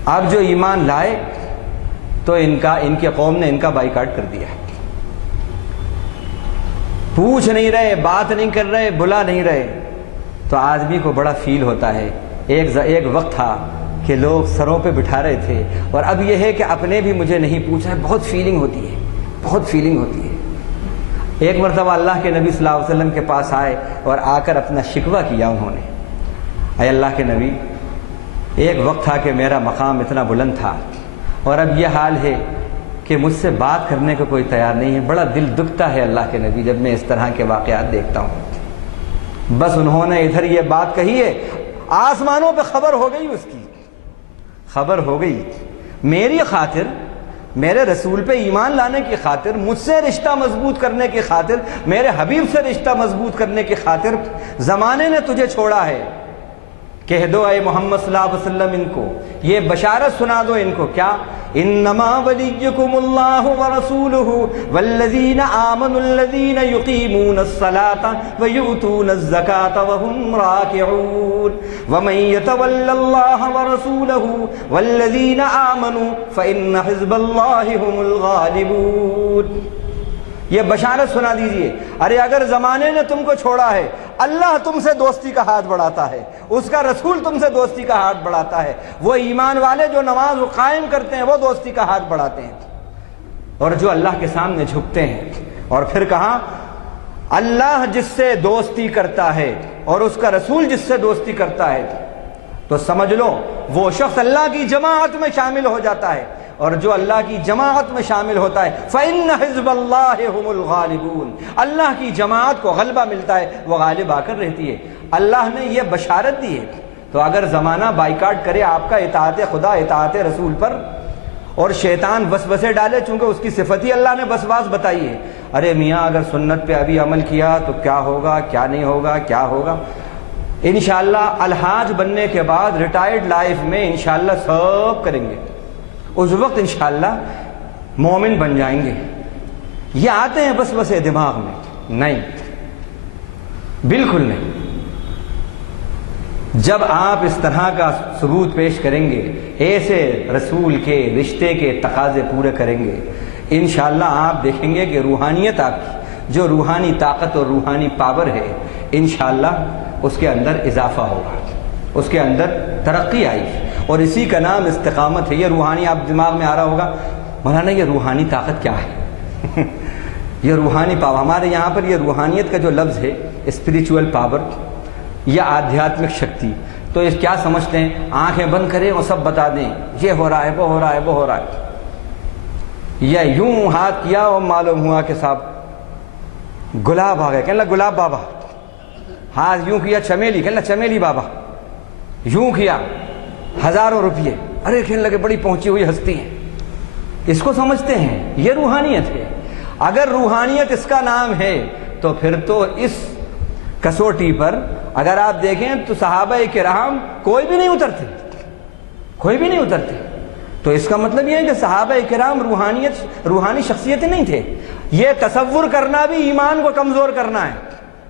اب جو ایمان لائے تو ان کے قوم نے ان کا بائیکاٹ کر دیا. پوچھ نہیں رہے، بات نہیں کر رہے، بلا نہیں رہے. تو آدمی کو بڑا فیل ہوتا ہے. ایک وقت تھا کہ لوگ سروں پہ بٹھا رہے تھے، اور اب یہ ہے کہ اپنے بھی مجھے نہیں پوچھا ہے. بہت فیلنگ ہوتی ہے. ایک مرتبہ اللہ کے نبی صلی اللہ علیہ وسلم کے پاس آئے اور آ کر اپنا شکوہ کیا انہوں نے. اے اللہ کے نبی، ایک وقت تھا کہ میرا مقام اتنا بلند تھا، اور اب یہ حال ہے کہ مجھ سے بات کرنے کو کوئی تیار نہیں ہے. بڑا دل دکھتا ہے اللہ کے نبی جب میں اس طرح کے واقعات دیکھتا ہوں. بس انہوں نے ادھر یہ بات کہی ہے، آسمانوں پہ خبر ہو گئی، اس کی خبر ہو گئی. میری خاطر، میرے رسول پہ ایمان لانے کی خاطر، مجھ سے رشتہ مضبوط کرنے کی خاطر، میرے حبیب سے رشتہ مضبوط کرنے کی خاطر زمانے نے تجھے چھوڑا ہے. کہہ دو اے محمد صلی اللہ علیہ وسلم ان کو، یہ بشارت سنا دو ان کو. کیا؟ انما ولیکم اللہ ورسولہ والذین آمنوا الذین یقیمون الصلاة ویؤتون الزکاة وهم راکعون ومن یتول اللہ ورسولہ والذین آمنوا فإن حزب اللہ هم الغالبون. یہ بشارت سنا دیجئے، ارے اگر زمانے نے تم کو چھوڑا ہے، اللہ تم سے دوستی کا ہاتھ بڑھاتا ہے، اس کا رسول تم سے دوستی کا ہاتھ بڑھاتا ہے. وہ ایمان والے جو نماز قائم کرتے ہیں وہ دوستی کا ہاتھ بڑھاتے ہیں، اور جو اللہ کے سامنے جھکتے ہیں. اور پھر کہا اللہ جس سے دوستی کرتا ہے اور اس کا رسول جس سے دوستی کرتا ہے تو سمجھ لو وہ شخص اللہ کی جماعت میں شامل ہو جاتا ہے، اور جو اللہ کی جماعت میں شامل ہوتا ہے فَإِنَّ حِزْبَ اللَّهِ هُمُ الْغَالِبُونَ، اللہ کی جماعت کو غلبہ ملتا ہے، وہ غالب آ کر رہتی ہے. اللہ نے یہ بشارت دی ہے. تو اگر زمانہ بائیکاٹ کرے آپ کا اطاعت خدا، اطاعت رسول پر، اور شیطان وسوسے ڈالے، چونکہ اس کی صفت ہی اللہ نے وسواس بتائی ہے، ارے میاں اگر سنت پہ ابھی عمل کیا تو کیا ہوگا، کیا نہیں ہوگا، کیا ہوگا. انشاءاللہ الحاج بننے کے بعد ریٹائرڈ لائف میں انشاءاللہ سب کریں گے، اس وقت انشاءاللہ مومن بن جائیں گے. یہ آتے ہیں بس دماغ میں. نہیں، بالکل نہیں. جب آپ اس طرح کا ثبوت پیش کریں گے، ایسے رسول کے رشتے کے تقاضے پورے کریں گے، انشاءاللہ آپ دیکھیں گے کہ روحانیت آپ کی جو روحانی طاقت اور روحانی پاور ہے، انشاءاللہ اس کے اندر اضافہ ہوگا، اس کے اندر ترقی آئی. اور اسی کا نام استقامت ہے. یہ روحانی آپ دماغ میں آ رہا ہوگا، مولانا یہ روحانی طاقت کیا ہے؟ یہ روحانی پاور، ہمارے یہاں پر یہ روحانیت کا جو لفظ ہے اسپریچول پاور یا آدھیاتمک شکتی، تو اس کیا سمجھتے ہیں؟ آنکھیں بند کریں اور سب بتا دیں یہ ہو رہا ہے، وہ ہو رہا ہے، وہ ہو رہا ہے. یا یوں ہاتھ کیا اور معلوم ہوا کہ صاحب گلاب آ گئے، کہنے لگا گلاب بابا. ہاتھ یوں کیا چمیلی، کہنے لگا چمیلی بابا. یوں کیا ہزاروں روپیے، ارے کہنے لگے بڑی پہنچی ہوئی ہستی ہیں. اس کو سمجھتے ہیں یہ روحانیت ہے. اگر روحانیت اس کا نام ہے تو پھر تو اس کسوٹی پر اگر آپ دیکھیں تو صحابہ کرام کوئی بھی نہیں اترتے، کوئی بھی نہیں اترتے. تو اس کا مطلب یہ ہے کہ صحابہ کرام روحانی شخصیتیں نہیں تھے. یہ تصور کرنا بھی ایمان کو کمزور کرنا ہے.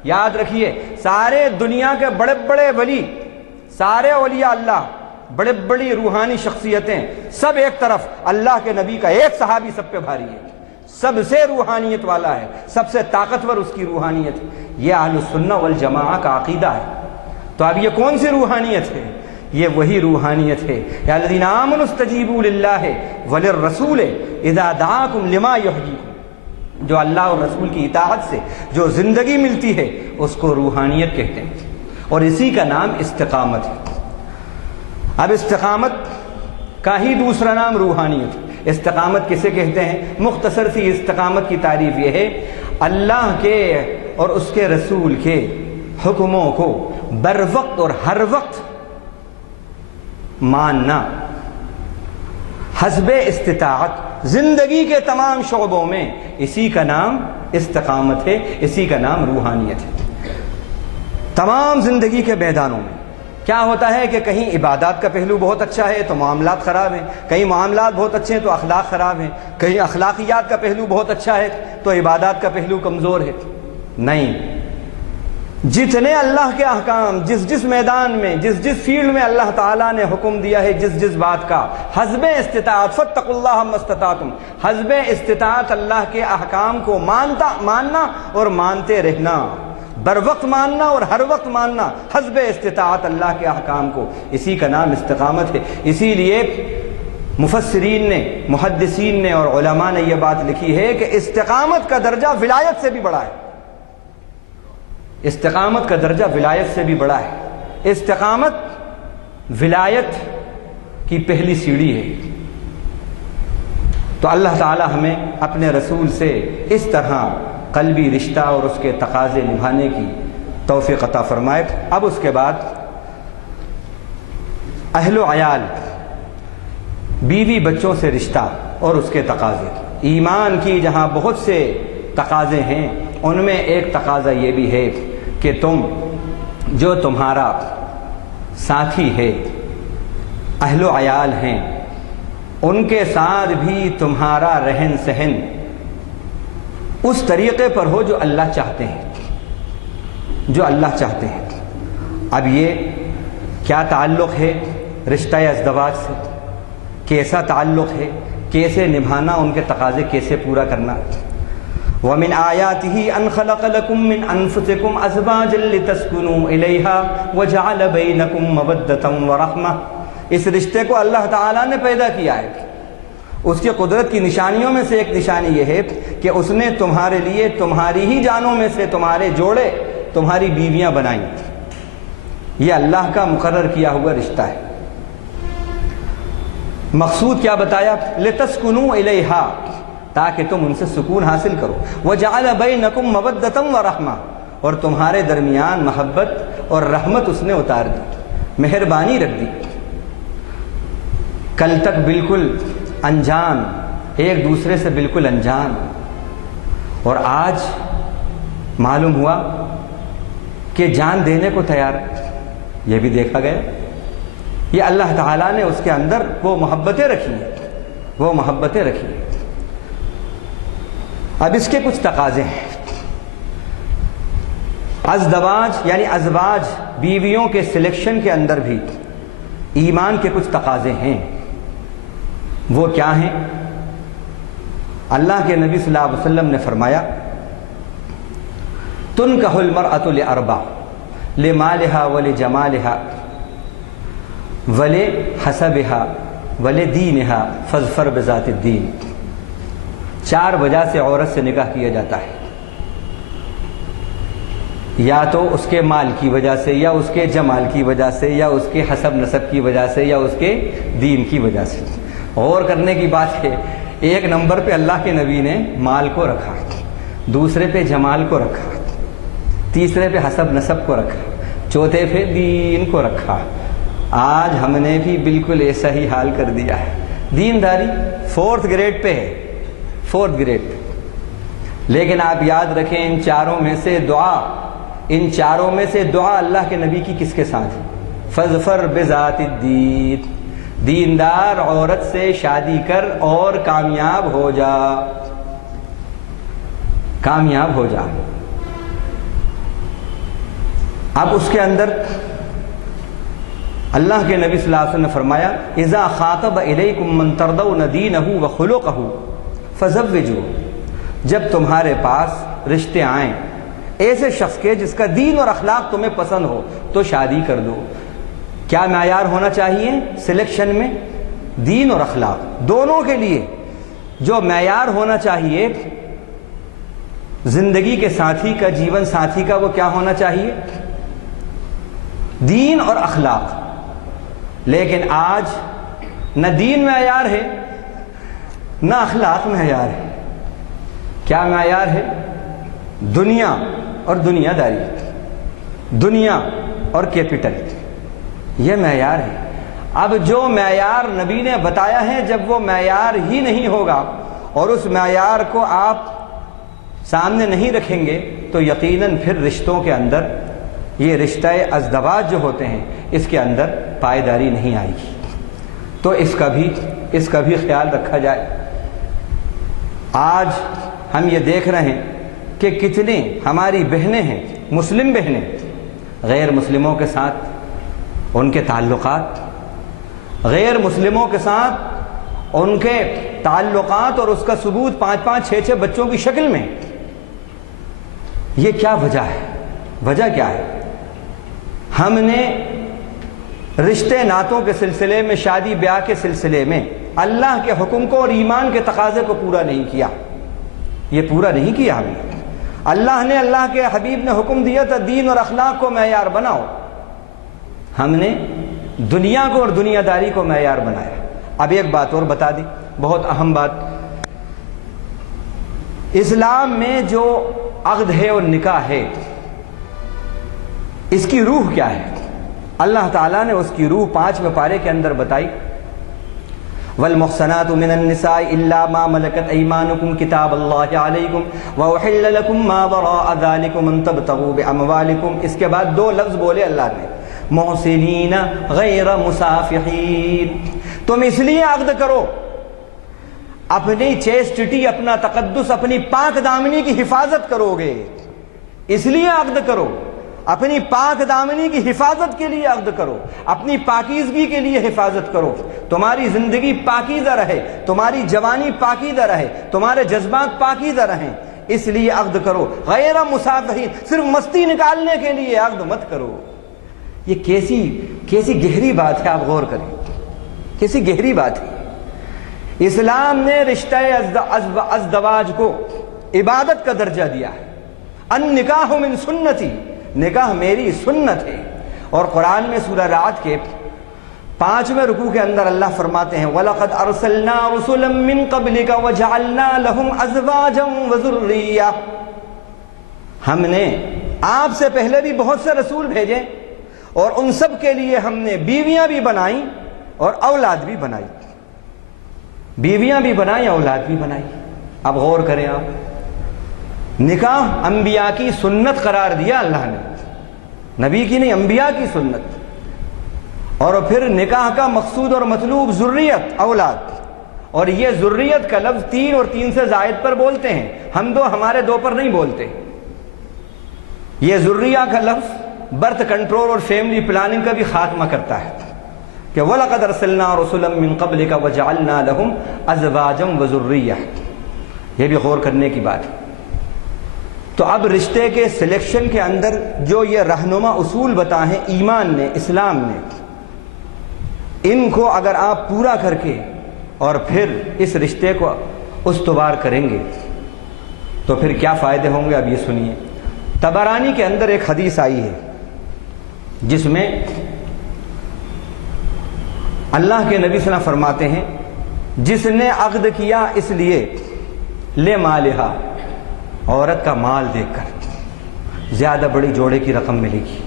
یاد رکھیے، سارے دنیا کے بڑے بڑے ولی، سارے اولیاء اللہ، بڑے بڑی روحانی شخصیتیں، سب ایک طرف، اللہ کے نبی کا ایک صحابی سب پہ بھاری ہے، سب سے روحانیت والا ہے، سب سے طاقتور اس کی روحانیت ہے. یہ اہل السنہ والجماعہ کا عقیدہ ہے. تو اب یہ کون سی روحانیت ہے؟ یہ وہی روحانیت ہے یا الذین آمنوا استجیبوا للہ وللرسول اذا دعاکم لما یحییکم. جو اللہ اور رسول کی اطاعت سے جو زندگی ملتی ہے اس کو روحانیت کہتے ہیں. اور اسی کا نام استقامت ہے۔ اب استقامت کا ہی دوسرا نام روحانیت ہے۔ استقامت کسے کہتے ہیں؟ مختصر سی استقامت کی تعریف یہ ہے، اللہ کے اور اس کے رسول کے حکموں کو بر وقت اور ہر وقت ماننا، حسب استطاعت زندگی کے تمام شعبوں میں، اسی کا نام استقامت ہے، اسی کا نام روحانیت ہے۔ تمام زندگی کے میدانوں میں کیا ہوتا ہے کہ کہیں عبادات کا پہلو بہت اچھا ہے تو معاملات خراب ہیں، کہیں معاملات بہت اچھے ہیں تو اخلاق خراب ہیں، کہیں اخلاقیات کا پہلو بہت اچھا ہے تو عبادات کا پہلو کمزور ہے۔ نہیں، جتنے اللہ کے احکام جس جس میدان میں، جس جس فیلڈ میں اللہ تعالیٰ نے حکم دیا ہے، جس جس بات کا، حسب استطاعت فاتقوا اللہ ما استطعتم، حسب استطاعت اللہ کے احکام کو ماننا اور مانتے رہنا، بر وقت ماننا اور ہر وقت ماننا، حسب استطاعت اللہ کے احکام کو، اسی کا نام استقامت ہے۔ اسی لیے مفسرین نے، محدثین نے اور علماء نے یہ بات لکھی ہے کہ استقامت کا درجہ ولایت سے بھی بڑا ہے۔ استقامت کا درجہ ولایت سے بھی بڑا ہے۔ استقامت ولایت کی پہلی سیڑھی ہے۔ تو اللہ تعالی ہمیں اپنے رسول سے اس طرح قلبی رشتہ اور اس کے تقاضے نبھانے کی توفیق عطا فرمائے۔ اب اس کے بعد اہل و عیال، بیوی بچوں سے رشتہ اور اس کے تقاضے۔ ایمان کی جہاں بہت سے تقاضے ہیں، ان میں ایک تقاضا یہ بھی ہے کہ تم جو تمہارا ساتھی ہے، اہل و عیال ہیں، ان کے ساتھ بھی تمہارا رہن سہن اس طریقے پر ہو جو اللہ چاہتے ہیں، جو اللہ چاہتے ہیں۔ اب یہ کیا تعلق ہے رشتہ ازدواج سے؟ کیسا تعلق ہے؟ کیسے نبھانا؟ ان کے تقاضے کیسے پورا کرنا؟ وَمِنْ آيَاتِهِ أَنْ خَلَقَ لَكُم مِّنْ أَنفُسِكُمْ أَزْوَاجًا لِتَسْكُنُوا إِلَيْهَا وَجَعَلَ بَيْنَكُم مَّوَدَّةً وَرَحْمَةً۔ اس رشتے کو اللہ تعالیٰ نے پیدا کیا ہے۔ اس کی قدرت کی نشانیوں میں سے ایک نشانی یہ ہے کہ اس نے تمہارے لیے تمہاری ہی جانوں میں سے تمہارے جوڑے، تمہاری بیویاں بنائیں۔ یہ اللہ کا مقرر کیا ہوا رشتہ ہے۔ مقصود کیا بتایا؟ لِتَسْكُنُوا إِلَيْهَا، تاکہ تم ان سے سکون حاصل کرو۔ وَجَعَلَ بَيْنَكُم مَّوَدَّةً وَرَحْمَةً، اور تمہارے درمیان محبت اور رحمت اس نے اتار دی، مہربانی رکھ دی۔ کل تک بالکل انجان، ایک دوسرے سے بالکل انجان، اور آج معلوم ہوا کہ جان دینے کو تیار ہے۔ یہ بھی دیکھا گیا، یہ اللہ تعالیٰ نے اس کے اندر وہ محبتیں رکھی ہیں، وہ محبتیں رکھی ہیں۔ اب اس کے کچھ تقاضے ہیں۔ ازدواج یعنی ازواج، بیویوں کے سلیکشن کے اندر بھی ایمان کے کچھ تقاضے ہیں۔ وہ کیا ہیں؟ اللہ کے نبی صلی اللہ علیہ وسلم نے فرمایا، تنکح المرأة لأربع، لمالها ولجمالها ولحسبها ولدینها فاظفر بذات الدین۔ چار وجہ سے عورت سے نکاح کیا جاتا ہے، یا تو اس کے مال کی وجہ سے، یا اس کے جمال کی وجہ سے، یا اس کے حسب نسب کی وجہ سے، یا اس کے دین کی وجہ سے۔ غور کرنے کی بات ہے، ایک نمبر پہ اللہ کے نبی نے مال کو رکھا، دوسرے پہ جمال کو رکھا، تیسرے پہ حسب نسب کو رکھا، چوتھے پہ دین کو رکھا۔ آج ہم نے بھی بالکل ایسا ہی حال کر دیا ہے۔ دینداری 4th گریڈ پہ ہے، 4th گریڈ پہ۔ لیکن آپ یاد رکھیں، ان چاروں میں سے دعا، ان چاروں میں سے دعا اللہ کے نبی کی کس کے ساتھ ہے؟ فَاظْفَرْ بِذَاتِ الدِّينِ، دیندار عورت سے شادی کر اور کامیاب ہو جا، کامیاب ہو جا۔ اب اس کے اندر اللہ کے نبی صلی اللہ علیہ وسلم نے فرمایا، اذا خاطب الیکم من ترضون دینہ وخلقہ فزوجوہ، جب تمہارے پاس رشتے آئیں ایسے شخص کے جس کا دین اور اخلاق تمہیں پسند ہو تو شادی کر دو۔ کیا معیار ہونا چاہیے سلیکشن میں؟ دین اور اخلاق دونوں کے لیے جو معیار ہونا چاہیے زندگی کے ساتھی کا، جیون ساتھی کا، وہ کیا ہونا چاہیے؟ دین اور اخلاق. لیکن آج نہ دین معیار ہے نہ اخلاق معیار ہے. کیا معیار ہے؟ دنیا اور دنیا داری، دنیا اور کیپٹل، یہ معیار ہے. اب جو معیار نبی نے بتایا ہے، جب وہ معیار ہی نہیں ہوگا اور اس معیار کو آپ سامنے نہیں رکھیں گے تو یقیناً پھر رشتوں کے اندر، یہ رشتہ ازدواج جو ہوتے ہیں، اس کے اندر پائیداری نہیں آئے گی. تو اس کا بھی خیال رکھا جائے. آج ہم یہ دیکھ رہے ہیں کہ کتنی ہماری بہنیں ہیں، مسلم بہنیں، غیر مسلموں کے ساتھ ان کے تعلقات، غیر مسلموں کے ساتھ ان کے تعلقات اور اس کا ثبوت 5-5 6-6 بچوں کی شکل میں. یہ کیا وجہ ہے؟ وجہ کیا ہے؟ ہم نے رشتے ناتوں کے سلسلے میں، شادی بیاہ کے سلسلے میں اللہ کے حکم کو اور ایمان کے تقاضے کو پورا نہیں کیا. یہ پورا نہیں کیا ہم نے. اللہ نے، اللہ کے حبیب نے حکم دیا تھا دین اور اخلاق کو معیار بناؤ. ہم نے دنیا کو اور دنیا داری کو معیار بنایا. اب ایک بات اور بتا دی، بہت اہم بات. اسلام میں جو عقد ہے اور نکاح ہے، اس کی روح کیا ہے؟ اللہ تعالیٰ نے اس کی روح 5ویں پارے کے اندر بتائی. والمحصنات من النساء الا ما ملكت ايمانكم كتاب الله عليكم واحل لكم ما وراء ذلكم ان تبتغوا باموالكم. اس کے بعد 2 لفظ بولے اللہ نے، محسنین غیر مسافحین. تم اس لیے عقد کرو، اپنی چیسٹٹی، اپنا تقدس، اپنی پاک دامنی کی حفاظت کرو گے. اس لیے عقد کرو، اپنی پاک دامنی کی حفاظت کے لیے عقد کرو، اپنی پاکیزگی کے لیے حفاظت کرو. تمہاری زندگی پاکیزہ رہے، تمہاری جوانی پاکیزہ رہے، تمہارے جذبات پاکیزہ رہیں، اس لیے عقد کرو. غیر مسافحین، صرف مستی نکالنے کے لیے عقد مت کرو. یہ کیسی گہری بات ہے، آپ غور کریں، کیسی گہری بات ہے. اسلام نے رشتہ ازدواج کو عبادت کا درجہ دیا ہے. النکاح من سنتی، نکاح میری سنت ہے. اور قرآن میں سورہ رعد کے 5ویں رکوع کے اندر اللہ فرماتے ہیں وَلَقَدْ أَرْسَلْنَا رُسُلًا مِّن قَبْلِكَ وَجَعَلْنَا لَهُمْ أَزْوَاجًا وَذُرِّيَّةً. ہم نے آپ سے پہلے بھی بہت سے رسول بھیجے اور ان سب کے لیے ہم نے بیویاں بھی بنائیں اور اولاد بھی بنائی. بیویاں بھی بنائیں، اولاد بھی بنائی. اب غور کریں آپ، نکاح انبیاء کی سنت قرار دیا اللہ نے، نبی کی نہیں، انبیاء کی سنت. اور پھر نکاح کا مقصود اور مطلوب ذریت، اولاد. اور یہ ذریت کا لفظ 3 اور 3 سے زائد پر بولتے ہیں، ہم دو ہمارے 2 پر نہیں بولتے. یہ ذریہ کا لفظ برتھ کنٹرول اور فیملی پلاننگ کا بھی خاتمہ کرتا ہے کہ وَلَقَدْ أَرْسَلْنَا رُسُلًا مِّن قَبْلِكَ وَجَعَلْنَا لَهُمْ أَزْوَاجًا وَذُرِّيَّةً. یہ بھی غور کرنے کی بات ہے. تو اب رشتے کے سلیکشن کے اندر جو یہ رہنما اصول بتائے ہیں ایمان نے، اسلام نے، ان کو اگر آپ پورا کر کے اور پھر اس رشتے کو استوار کریں گے تو پھر کیا فائدے ہوں گے. اب یہ سنیے. طبرانی کے اندر ایک حدیث آئی ہے جس میں اللہ کے نبی صلی اللہ علیہ وسلم فرماتے ہیں جس نے عقد کیا اس لیے لے مالہا، عورت کا مال دیکھ کر زیادہ بڑی جوڑے کی رقم ملے گی،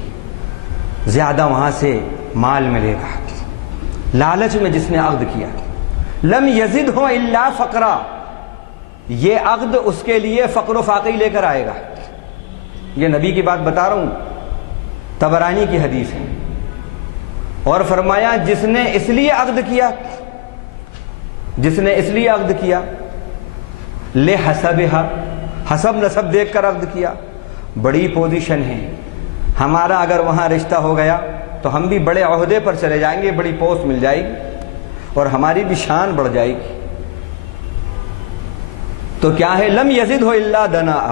زیادہ وہاں سے مال ملے گا، لالچ میں جس نے عقد کیا. لم یزدہ الا فقرا، یہ عقد اس کے لیے فقر و فاقی لے کر آئے گا. یہ نبی کی بات بتا رہا ہوں، طبرانی کی حدیث ہے. اور فرمایا جس نے اس لیے عقد کیا، جس نے اس لیے عقد کیا لے حسبہا، حسب نسب دیکھ کر عقد کیا، بڑی پوزیشن ہے ہمارا، اگر وہاں رشتہ ہو گیا تو ہم بھی بڑے عہدے پر چلے جائیں گے، بڑی پوسٹ مل جائے گی اور ہماری بھی شان بڑھ جائے گی. تو کیا ہے لم یزدہ الا دناء،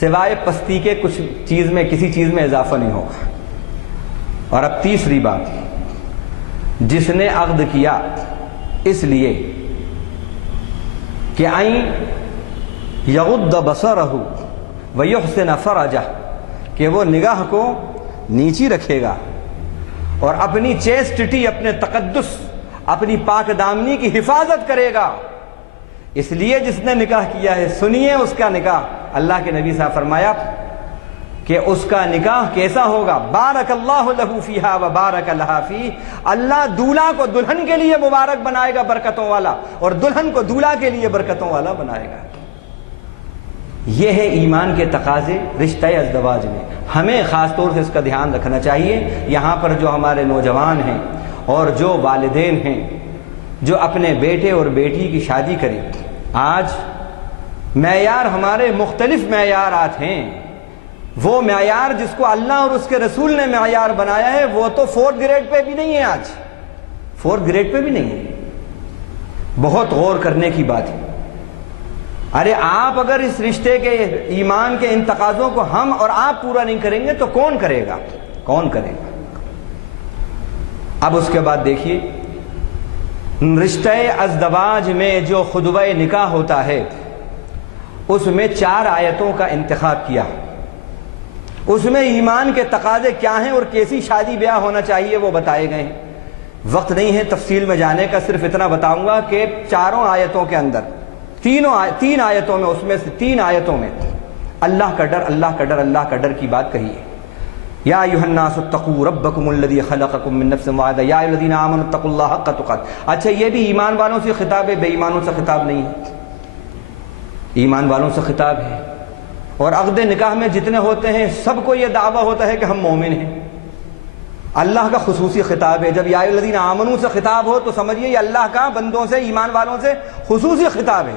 سوائے پستی کے کچھ چیز میں، کسی چیز میں اضافہ نہیں ہوگا. اور اب تیسری بات، جس نے عقد کیا اس لیے کہ این یغض بصرہ ویحسن فرجہ، کہ وہ نگاہ کو نیچی رکھے گا اور اپنی چیسٹٹی، اپنے تقدس، اپنی پاک دامنی کی حفاظت کرے گا۔ اس لیے جس نے نکاح کیا ہے سنیے اس کا نکاح، اللہ کے نبی صاحب فرمایا کہ اس کا نکاح کیسا ہوگا، بارک اللہ لہ فیہا و بارک لہا فیہ، اللہ دولہا کو دلہن کے لیے مبارک بنائے گا برکتوں والا، اور دلہن کو دولہا کے لیے برکتوں والا بنائے گا۔ یہ ہے ایمان کے تقاضے رشتہ ازدواج میں، ہمیں خاص طور سے اس کا دھیان رکھنا چاہیے۔ یہاں پر جو ہمارے نوجوان ہیں اور جو والدین ہیں جو اپنے بیٹے اور بیٹی کی شادی کریں، آج معیار ہمارے مختلف معیارات ہیں، وہ معیار جس کو اللہ اور اس کے رسول نے معیار بنایا ہے وہ تو 4th گریڈ پہ بھی نہیں ہے، آج 4th گریڈ پہ بھی نہیں ہے۔ بہت غور کرنے کی بات ہے۔ ارے آپ اگر اس رشتے کے ایمان کے ان تقاضوں کو ہم اور آپ پورا نہیں کریں گے تو کون کرے گا؟ کون کرے گا؟ اب اس کے بعد دیکھیے، رشتہ ازدواج میں جو خطبہ نکاح ہوتا ہے اس میں 4 آیتوں کا انتخاب کیا، اس میں ایمان کے تقاضے کیا ہیں اور کیسی شادی بیاہ ہونا چاہیے وہ بتائے گئے ہیں۔ وقت نہیں ہے تفصیل میں جانے کا، صرف اتنا بتاؤں گا کہ 4 آیتوں کے اندر 3 آیتوں میں، اس میں سے 3 آیتوں میں اللہ کا ڈر، اللہ کا ڈر، اللہ کا ڈر کی بات کہی ہے۔ یا ایھا الناس اتقوا ربکم الذی خلقکم من نفس واحدہ یا ایھا الذین آمنوا اتقوا اللہ حق تقاته۔ اچھا یہ بھی ایمان والوں سے خطاب ہے، بے ایمانوں سے خطاب نہیں ہے، ایمان والوں سے خطاب ہے۔ اور عقد نکاح میں جتنے ہوتے ہیں سب کو یہ دعویٰ ہوتا ہے کہ ہم مومن ہیں، اللہ کا خصوصی خطاب ہے۔ جب یا ایھا الذین آمنوا سے خطاب ہو تو سمجھیے یہ اللہ کا بندوں سے، ایمان والوں سے خصوصی خطاب ہے،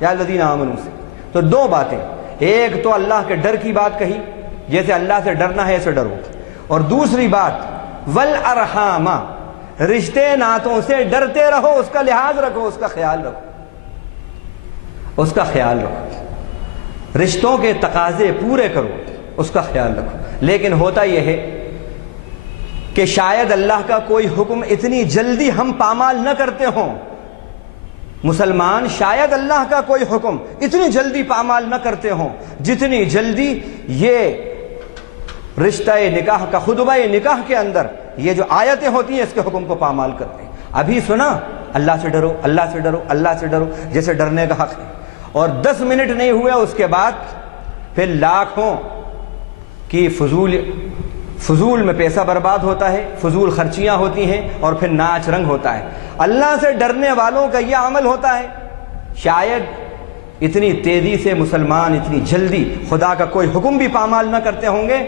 یا الذین آمنوا سے۔ تو 2 باتیں، ایک تو اللہ کے ڈر کی بات کہی، جیسے اللہ سے ڈرنا ہے ایسے ڈرو، اور دوسری بات والارحام، رشتے ناتوں سے ڈرتے رہو، اس کا لحاظ رکھو، اس کا خیال رکھو، اس کا خیال رکھو، رشتوں کے تقاضے پورے کرو، اس کا خیال رکھو۔ لیکن ہوتا یہ ہے کہ شاید اللہ کا کوئی حکم اتنی جلدی ہم پامال نہ کرتے ہوں، مسلمان شاید اللہ کا کوئی حکم اتنی جلدی پامال نہ کرتے ہوں جتنی جلدی یہ رشتہ نکاح کا خطبہ نکاح کے اندر یہ جو آیتیں ہوتی ہیں اس کے حکم کو پامال کرتے ہیں۔ ابھی سنا اللہ سے ڈرو، اللہ سے ڈرو، اللہ سے ڈرو، جیسے ڈرنے کا حق ہے، اور 10 منٹ نہیں ہوئے اس کے بعد پھر لاکھوں کی فضول میں پیسہ برباد ہوتا ہے، فضول خرچیاں ہوتی ہیں، اور پھر ناچ رنگ ہوتا ہے۔ اللہ سے ڈرنے والوں کا یہ عمل ہوتا ہے۔ شاید اتنی تیزی سے مسلمان اتنی جلدی خدا کا کوئی حکم بھی پامال نہ کرتے ہوں گے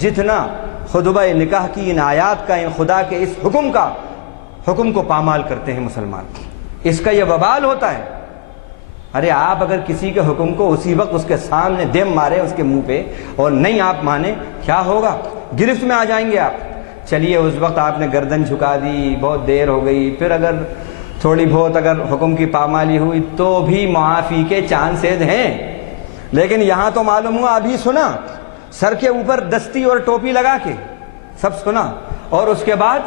جتنا خطبہ نکاح کی ان آیات کا، ان خدا کے اس حکم کو پامال کرتے ہیں مسلمان۔ اس کا یہ وبال ہوتا ہے۔ ارے آپ اگر کسی کے حکم کو اسی وقت اس کے سامنے دم مارے اس کے منہ پہ اور نہیں آپ مانے، کیا ہوگا؟ گرفت میں آ جائیں گے آپ۔ چلیے اس وقت آپ نے گردن جھکا دی، بہت دیر ہو گئی، پھر اگر تھوڑی بہت اگر حکم کی پامالی ہوئی تو بھی معافی کے چانسز ہیں۔ لیکن یہاں تو معلوم ہوا، ابھی سنا سر کے اوپر دستی اور ٹوپی لگا کے سب سنا، اور اس کے بعد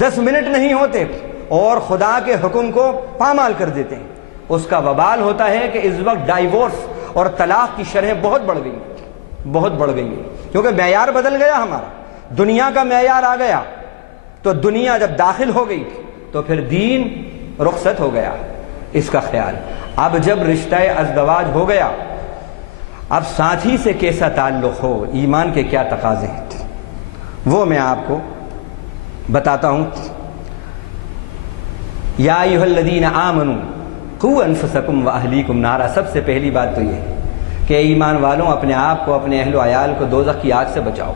10 منٹ نہیں ہوتے اور خدا کے حکم کو پامال کر دیتے ہیں۔ اس کا وبال ہوتا ہے کہ اس وقت ڈائیورس اور طلاق کی شرح بہت بڑھ گئی، بہت بڑھ گئی، کیونکہ معیار بدل گیا ہمارا، دنیا کا معیار آ گیا۔ تو دنیا جب داخل ہو گئی تو پھر دین رخصت ہو گیا، اس کا خیال۔ اب جب رشتہ ازدواج ہو گیا، اب ساتھی سے کیسا تعلق ہو، ایمان کے کیا تقاضے ہیں، وہ میں آپ کو بتاتا ہوں۔ یا ایھا الذین آمنوا قوا انفسکم واہلیکم نارا، سب سے پہلی بات تو یہ ہے کہ ایمان والوں اپنے آپ کو، اپنے اہل و عیال کو دوزخ کی آگ سے بچاؤ،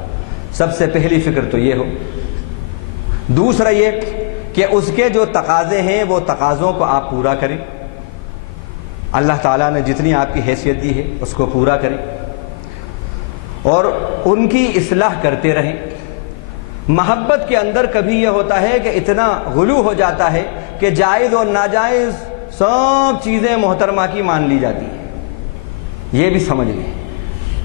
سب سے پہلی فکر تو یہ ہو۔ دوسرا یہ کہ اس کے جو تقاضے ہیں وہ تقاضوں کو آپ پورا کریں، اللہ تعالیٰ نے جتنی آپ کی حیثیت دی ہے اس کو پورا کریں، اور ان کی اصلاح کرتے رہیں۔ محبت کے اندر کبھی یہ ہوتا ہے کہ اتنا غلو ہو جاتا ہے کہ جائز اور ناجائز سب چیزیں محترمہ کی مان لی جاتی ہیں، یہ بھی سمجھ لیں۔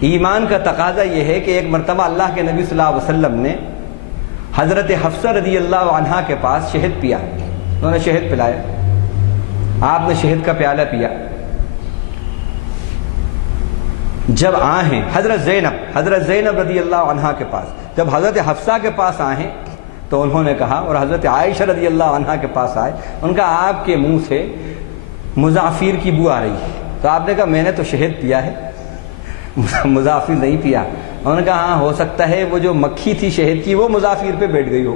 ایمان کا تقاضا یہ ہے کہ ایک مرتبہ اللہ کے نبی صلی اللہ علیہ وسلم نے حضرت حفصہ رضی اللہ عنہا کے پاس شہد پیا، انہوں نے شہد پلایا، آپ نے شہد کا پیالہ پیا۔ جب آئیں حضرت زینب رضی اللہ عنہا کے پاس جب حضرت حفصہ کے پاس آئے تو انہوں نے کہا، اور حضرت عائشہ رضی اللہ عنہا کے پاس آئے، ان کا آپ کے منہ سے مزعفر کی بو آ رہی ہے۔ تو آپ نے کہا میں نے تو شہد پیا ہے، مزعفر نہیں پیا۔ انہوں نے کہا ہاں ہو سکتا ہے وہ جو مکھی تھی شہد کی وہ مزعفر پہ بیٹھ گئی ہو،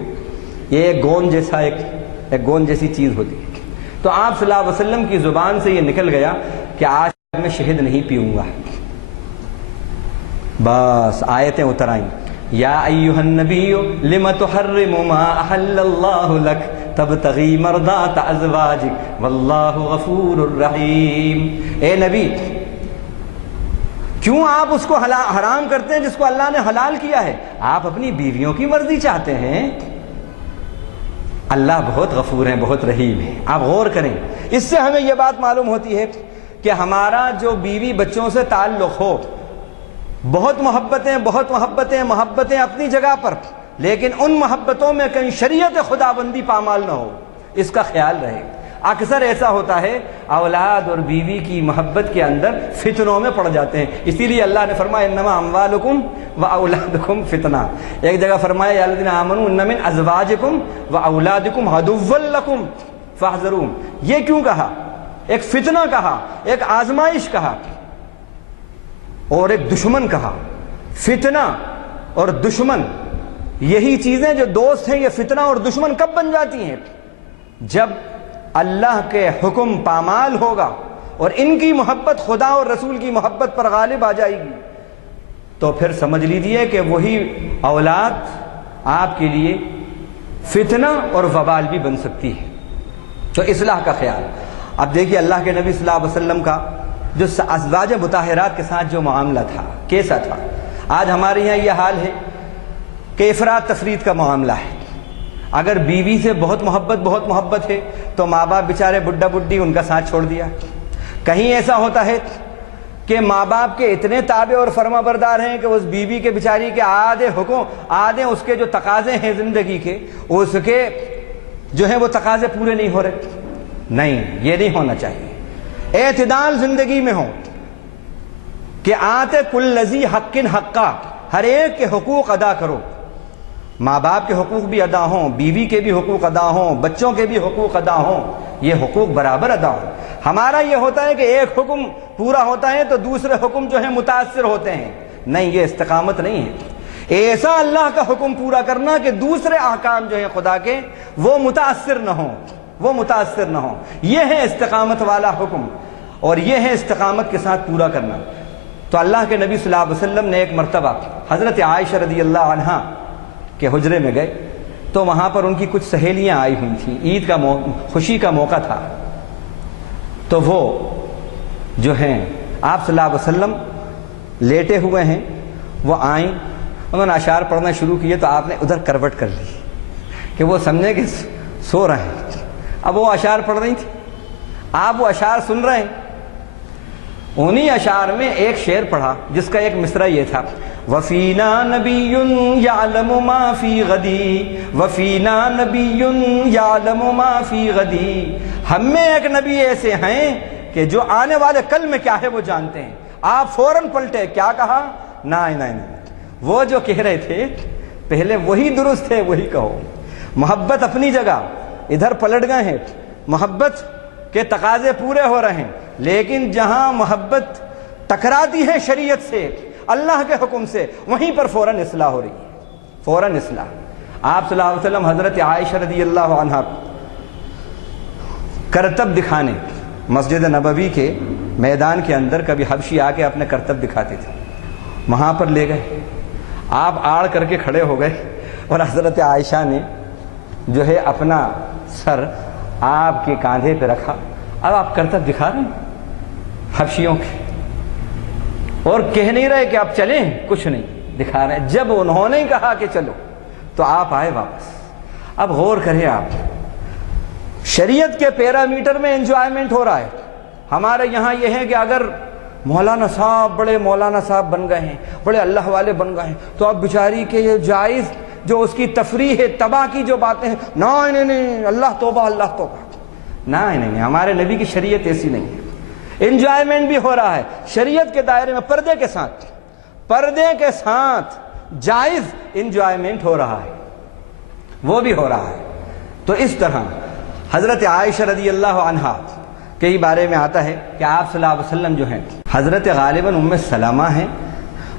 یہ ایک گوند جیسا ایک گوند جیسی چیز ہوتی ہے۔ تو آپ صلی اللہ علیہ وسلم کی زبان سے یہ نکل گیا کہ آج میں شہد نہیں پیوں گا۔ بس آیتیں اتر آئیں، یا ایھا النبی لم تحرم ما احل اللہ لک تبتغی مرضات ازواجک واللہ غفور الرحیم۔ اے نبی، کیوں آپ اس کو حرام کرتے ہیں جس کو اللہ نے حلال کیا ہے؟ آپ اپنی بیویوں کی مرضی چاہتے ہیں، اللہ بہت غفور ہیں، بہت رحیم ہیں۔ آپ غور کریں، اس سے ہمیں یہ بات معلوم ہوتی ہے کہ ہمارا جو بیوی بچوں سے تعلق ہو، بہت محبتیں اپنی جگہ پر، لیکن ان محبتوں میں کہیں شریعت خداوندی پامال نہ ہو، اس کا خیال رہے۔ اکثر ایسا ہوتا ہے اولاد اور بیوی کی محبت کے اندر فتنوں میں پڑ جاتے ہیں، اسی لیے اللہ نے فرمایا انما اموالکم واولادکم فتنہ۔ ایک جگہ فرمایا یا الذین آمنوا ان من ازواجکم واولادکم عدوا لکم فاحذروا۔ یہ کیوں کہا؟ ایک فتنہ کہا، ایک آزمائش کہا، اور ایک دشمن کہا۔ فتنہ اور دشمن، یہی چیزیں جو دوست ہیں، یہ فتنہ اور دشمن کب بن جاتی ہیں؟ جب اللہ کے حکم پامال ہوگا اور ان کی محبت خدا اور رسول کی محبت پر غالب آ جائے گی، تو پھر سمجھ لیجیے کہ وہی اولاد آپ کے لیے فتنہ اور وبال بھی بن سکتی ہے۔ تو اصلاح کا خیال۔ اب دیکھیے اللہ کے نبی صلی اللہ علیہ وسلم کا جو ازواج مطہرات کے ساتھ جو معاملہ تھا کیسا تھا؟ آج ہمارے یہاں یہ حال ہے کہ افراط تفریط کا معاملہ ہے۔ اگر بیوی سے بہت محبت ہے تو ماں باپ بیچارے بڈھا بڈھی ان کا ساتھ چھوڑ دیا۔ کہیں ایسا ہوتا ہے کہ ماں باپ کے اتنے تابع اور فرما بردار ہیں کہ اس بیوی کے بیچاری کے آدھے اس کے جو تقاضے ہیں زندگی کے، اس کے جو ہیں وہ تقاضے پورے نہیں ہو رہے۔ نہیں، یہ نہیں ہونا چاہیے۔ اعتدال زندگی میں ہو کہ آتے کل ذی حق حقا، ہر ایک کے حقوق ادا کرو۔ ماں باپ کے حقوق بھی ادا ہوں، بیوی کے بھی حقوق ادا ہوں، بچوں کے بھی حقوق ادا ہوں، یہ حقوق برابر ادا ہوں۔ ہمارا یہ ہوتا ہے کہ ایک حکم پورا ہوتا ہے تو دوسرے حکم جو ہیں متاثر ہوتے ہیں۔ نہیں، یہ استقامت نہیں ہے۔ ایسا اللہ کا حکم پورا کرنا کہ دوسرے احکام جو ہیں خدا کے وہ متاثر نہ ہوں، یہ ہے استقامت والا حکم، اور یہ ہے استقامت کے ساتھ پورا کرنا۔ تو اللہ کے نبی صلی اللہ علیہ وسلم نے ایک مرتبہ حضرت عائشہ رضی اللہ عنہا کے حجرے میں گئے تو وہاں پر ان کی کچھ سہیلیاں آئی ہوئی تھیں، عید کا خوشی کا موقع تھا۔ تو وہ جو ہیں آپ صلی اللہ علیہ وسلم لیٹے ہوئے ہیں، وہ آئیں، انہوں نے اشعار پڑھنا شروع کیے تو آپ نے ادھر کروٹ کر لی کہ وہ سمجھے کہ سو رہے ہیں۔ اب وہ اشعار پڑھ رہی تھی، آپ وہ اشعار سن رہے ہیں۔ انہی اشعار میں ایک شعر پڑھا جس کا ایک مصرع یہ تھا، وَفِينَا نَبِيٌّ يَعْلَمُ مَا فِي غَدِي وَفِينَا نَبِيٌّ يَعْلَمُ مَا فِي غَدِي۔ ہم میں ایک نبی ایسے ہیں کہ جو آنے والے کل میں کیا ہے وہ جانتے ہیں۔ آپ فوراً پلٹے، کیا کہا؟ نہیں، وہ جو کہہ رہے تھے پہلے وہی درست ہے، وہی کہو۔ محبت اپنی جگہ، ادھر پلٹ گئے ہیں، محبت کے تقاضے پورے ہو رہے ہیں، لیکن جہاں محبت ٹکراتی ہے شریعت سے، اللہ کے حکم سے، وہیں پر فوراً اصلاح ہو رہی ہے، فوراً اصلاح۔ آپ صلی اللہ علیہ وسلم حضرت عائشہ رضی اللہ عنہا کرتب دکھانے مسجد نبوی کے میدان کے اندر کبھی حبشی آ کے اپنے کرتب دکھاتے تھے، وہاں پر لے گئے، آپ آڑ کر کے کھڑے ہو گئے اور حضرت عائشہ نے جو ہے اپنا سر آپ کے کاندھے پہ رکھا۔ اب آپ کرتب دکھا رہے ہیں حبشیوں کے، اور کہہ نہیں رہے کہ آپ چلیں، کچھ نہیں دکھا رہے ہیں۔ جب انہوں نے کہا کہ چلو تو آپ آئے واپس۔ اب غور کریں، آپ شریعت کے پیرامیٹر میں انجوائمنٹ ہو رہا ہے۔ ہمارے یہاں یہ ہے کہ اگر مولانا صاحب بڑے مولانا صاحب بن گئے ہیں، بڑے اللہ والے بن گئے ہیں، تو اب بیچاری کے یہ جائز جو اس کی تفریح ہے، تباہ کی جو باتیں ہیں، نہیں، اللہ توبہ، اللہ توبہ۔ نہیں، ہمارے نبی کی شریعت ایسی نہیں ہے۔ انجوائمنٹ بھی ہو رہا ہے شریعت کے دائرے میں، پردے کے ساتھ جائز انجوائمنٹ ہو رہا ہے، وہ بھی ہو رہا ہے۔ تو اس طرح حضرت عائشہ رضی اللہ عنہا کے ہی بارے میں آتا ہے کہ آپ صلی اللہ علیہ وسلم جو ہیں حضرت غالباً ام سلمہ ہیں،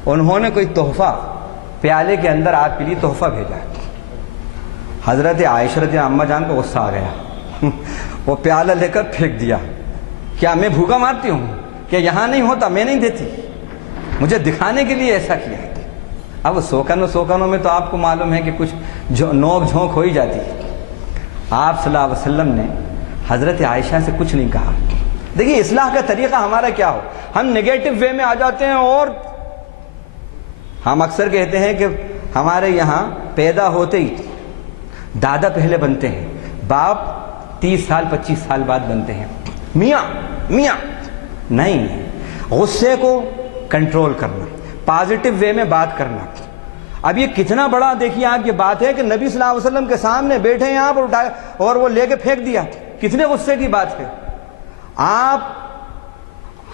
انہوں نے کوئی تحفہ پیالے کے اندر آپ کے لیے تحفہ بھیجا، حضرت عائشہ رضی اللہ عنہا جان کو غصہ آ گیا، وہ پیالہ لے کر پھینک دیا، کیا میں بھوکا مارتی ہوں کہ یہاں نہیں ہوتا میں نہیں دیتی، مجھے دکھانے کے لیے ایسا کیا۔ اب سوکنوں میں تو آپ کو معلوم ہے کہ کچھ نوک جھونک ہو ہی جاتی ہے۔ آپ صلی اللہ علیہ وسلم نے حضرت عائشہ سے کچھ نہیں کہا۔ دیکھیے اصلاح کا طریقہ ہمارا کیا ہو، ہم نگیٹو وے میں آ جاتے ہیں، اور ہم اکثر کہتے ہیں کہ ہمارے یہاں پیدا ہوتے ہی دادا پہلے بنتے ہیں، باپ 30 سال 25 سال بعد بنتے ہیں، میاں نہیں، غصے کو کنٹرول کرنا، پازیٹیو وے میں بات کرنا۔ اب یہ کتنا بڑا دیکھیے آپ یہ بات ہے کہ نبی صلی اللہ علیہ وسلم کے سامنے بیٹھے ہیں آپ اور وہ لے کے پھینک دیا، کتنے غصے کی بات ہے۔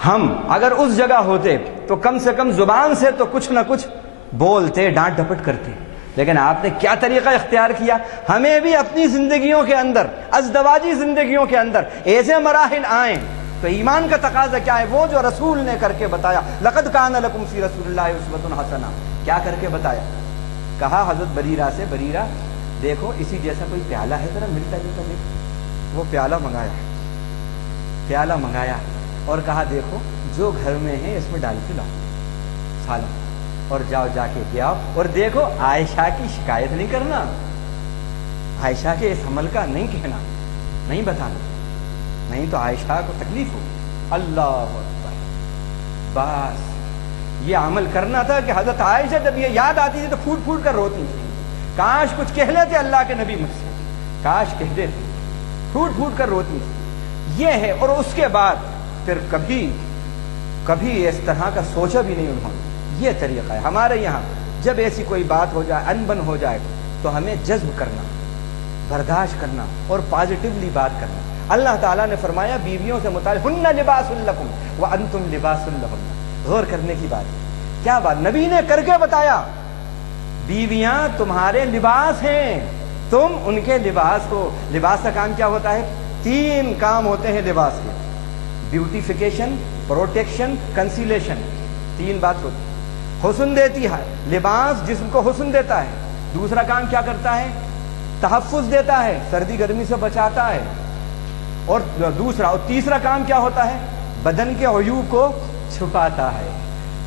ہم اگر اس جگہ ہوتے تو کم سے کم زبان سے تو کچھ نہ کچھ بولتے، ڈانٹ ڈپٹ کرتے، لیکن آپ نے کیا طریقہ اختیار کیا۔ ہمیں بھی اپنی زندگیوں کے اندر، ازدواجی زندگیوں کے اندر ایسے مراحل آئیں تو ایمان کا تقاضا کیا ہے، وہ جو رسول نے کر کے بتایا، لقد کان لکم فی رسول اللہ اسوۃ حسنہ، کیا کر کے بتایا؟ کہا حضرت بریرہ سے، بریرہ دیکھو اسی جیسا کوئی پیالہ ہے ذرا ملتا جلتا دیکھو۔ وہ پیالہ منگایا اور کہا دیکھو جو گھر میں ہے اس میں ڈال کے لاؤ سالن، اور جاؤ جا کے پیا اور دیکھو عائشہ کی شکایت نہیں کرنا، عائشہ کے اس عمل کا نہیں کہنا، نہیں بتانا، نہیں تو عائشہ کو تکلیف ہو۔ اللہ اکبر، بس یہ عمل کرنا تھا کہ حضرت عائشہ جب یہ یاد آتی تھی تو پھوٹ پھوٹ کر روتی تھی، کاش کچھ کہہ لیتے اللہ کے نبی مجھ سے، کاش کہہ دیتے، پھوٹ پھوٹ کر روتی تھی۔ یہ ہے، اور اس کے بعد پھر کبھی اس طرح کا سوچا بھی نہیں انہوں نے۔ یہ طریقہ ہے ہمارے یہاں، جب ایسی کوئی بات ہو جائے، انبن ہو جائے تو ہمیں جذب کرنا، برداشت کرنا اور پازیٹیولی بات کرنا۔ اللہ تعالیٰ نے فرمایا بیویوں سے متعلق، ہن لباس لکم وانتم لباس لہن، غور کرنے کی بات ہے۔ کیا بات نبی نے کر کے بتایا، بیویاں تمہارے لباس ہیں، تم ان کے لباس ہو۔ لباس کا کام کیا ہوتا ہے؟ 3 کام ہوتے ہیں لباس کے، بیوٹیفیکیشن، پروٹیکشن، کنسیلیشن، 3 بات ہوتی ہے۔ حسن دیتی ہے لباس، جسم کو حسن دیتا ہے۔ دوسرا کام کیا کرتا ہے؟ تحفظ دیتا ہے، سردی گرمی سے بچاتا ہے۔ اور تیسرا کام کیا ہوتا ہے؟ بدن کے عیوب کو چھپاتا ہے۔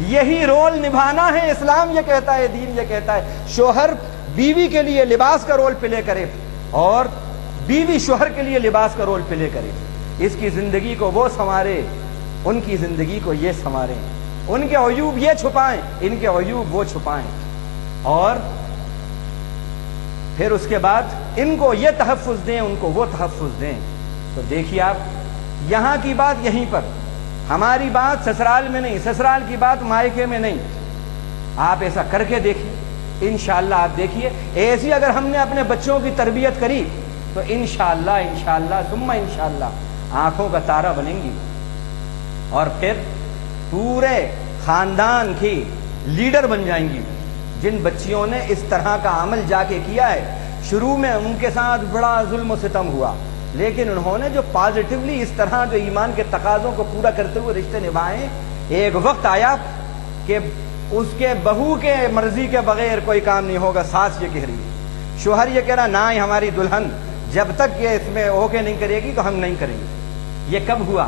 یہی رول نبھانا ہے، اسلام یہ کہتا ہے، دین یہ کہتا ہے، شوہر بیوی کے لیے لباس کا رول پلے کرے اور بیوی شوہر کے لیے لباس کا رول پلے کرے۔ اس کی زندگی کو وہ سنوارے، ان کی زندگی کو یہ سنوارے، ان کے عیوب یہ چھپائیں، ان کے عیوب وہ چھپائیں، اور پھر اس کے بعد ان کو یہ تحفظ دیں، ان کو وہ تحفظ دیں۔ تو دیکھیے آپ، یہاں کی بات یہیں پر، ہماری بات سسرال میں نہیں، سسرال کی بات مائکے میں نہیں۔ آپ ایسا کر کے دیکھیے، انشاءاللہ آپ دیکھیے، ایسی اگر ہم نے اپنے بچوں کی تربیت کری تو انشاءاللہ ثم انشاءاللہ آنکھوں کا تارا بنیں گی، اور پھر پورے خاندان کی لیڈر بن جائیں گی۔ جن بچیوں نے اس طرح کا عمل جا کے کیا ہے، شروع میں ان کے ساتھ بڑا ظلم و ستم ہوا، لیکن انہوں نے جو پازیٹیولی اس طرح جو ایمان کے تقاضوں کو پورا کرتے ہوئے رشتے نبھائے، ایک وقت آیا کہ اس کے بہو کے مرضی کے بغیر کوئی کام نہیں ہوگا۔ ساس یہ کہہ رہی ہے، شوہر یہ کہہ رہا نہ ہی ہماری دلہن جب تک یہ اس میں اوکے نہیں کرے گی تو ہم نہیں کریں گے۔ یہ کب ہوا؟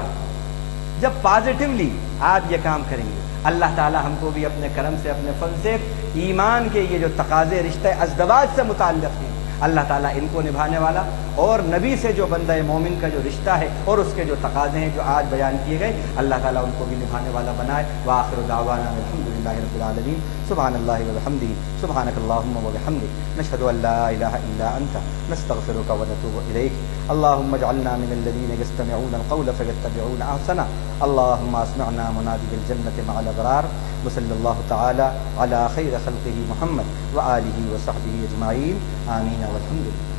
جب پازیٹیولی آپ یہ کام کریں گے۔ اللہ تعالی ہم کو بھی اپنے کرم سے، اپنے فضل سے ایمان کے یہ جو تقاضے رشتے ازدواج سے متعلق ہیں، اللہ تعالیٰ ان کو نبھانے والا، اور نبی سے جو بندہ مومن کا جو رشتہ ہے اور اس کے جو تقاضے ہیں جو آج بیان کیے گئے، اللہ تعالیٰ ان کو بھی نبھانے والا بنائے۔ وآخر دعوانا الحمدللہ رب العالمین، سبحان اللہ وبحمدہ، سبحانک اللہم وبحمدک، نشہد ان لا الہ الا انت، نستغفرک ونتوب الیک۔ اللہم اجعلنا من الذین یستمعون القول فیتبعون احسنہ، اللہم اسمعنا منادی الجنة مع الابرار، وصلی اللہ تعالی علی خیر خلقہ محمد وآلہ وصحبہ اجمعین، آمین والحمد للہ۔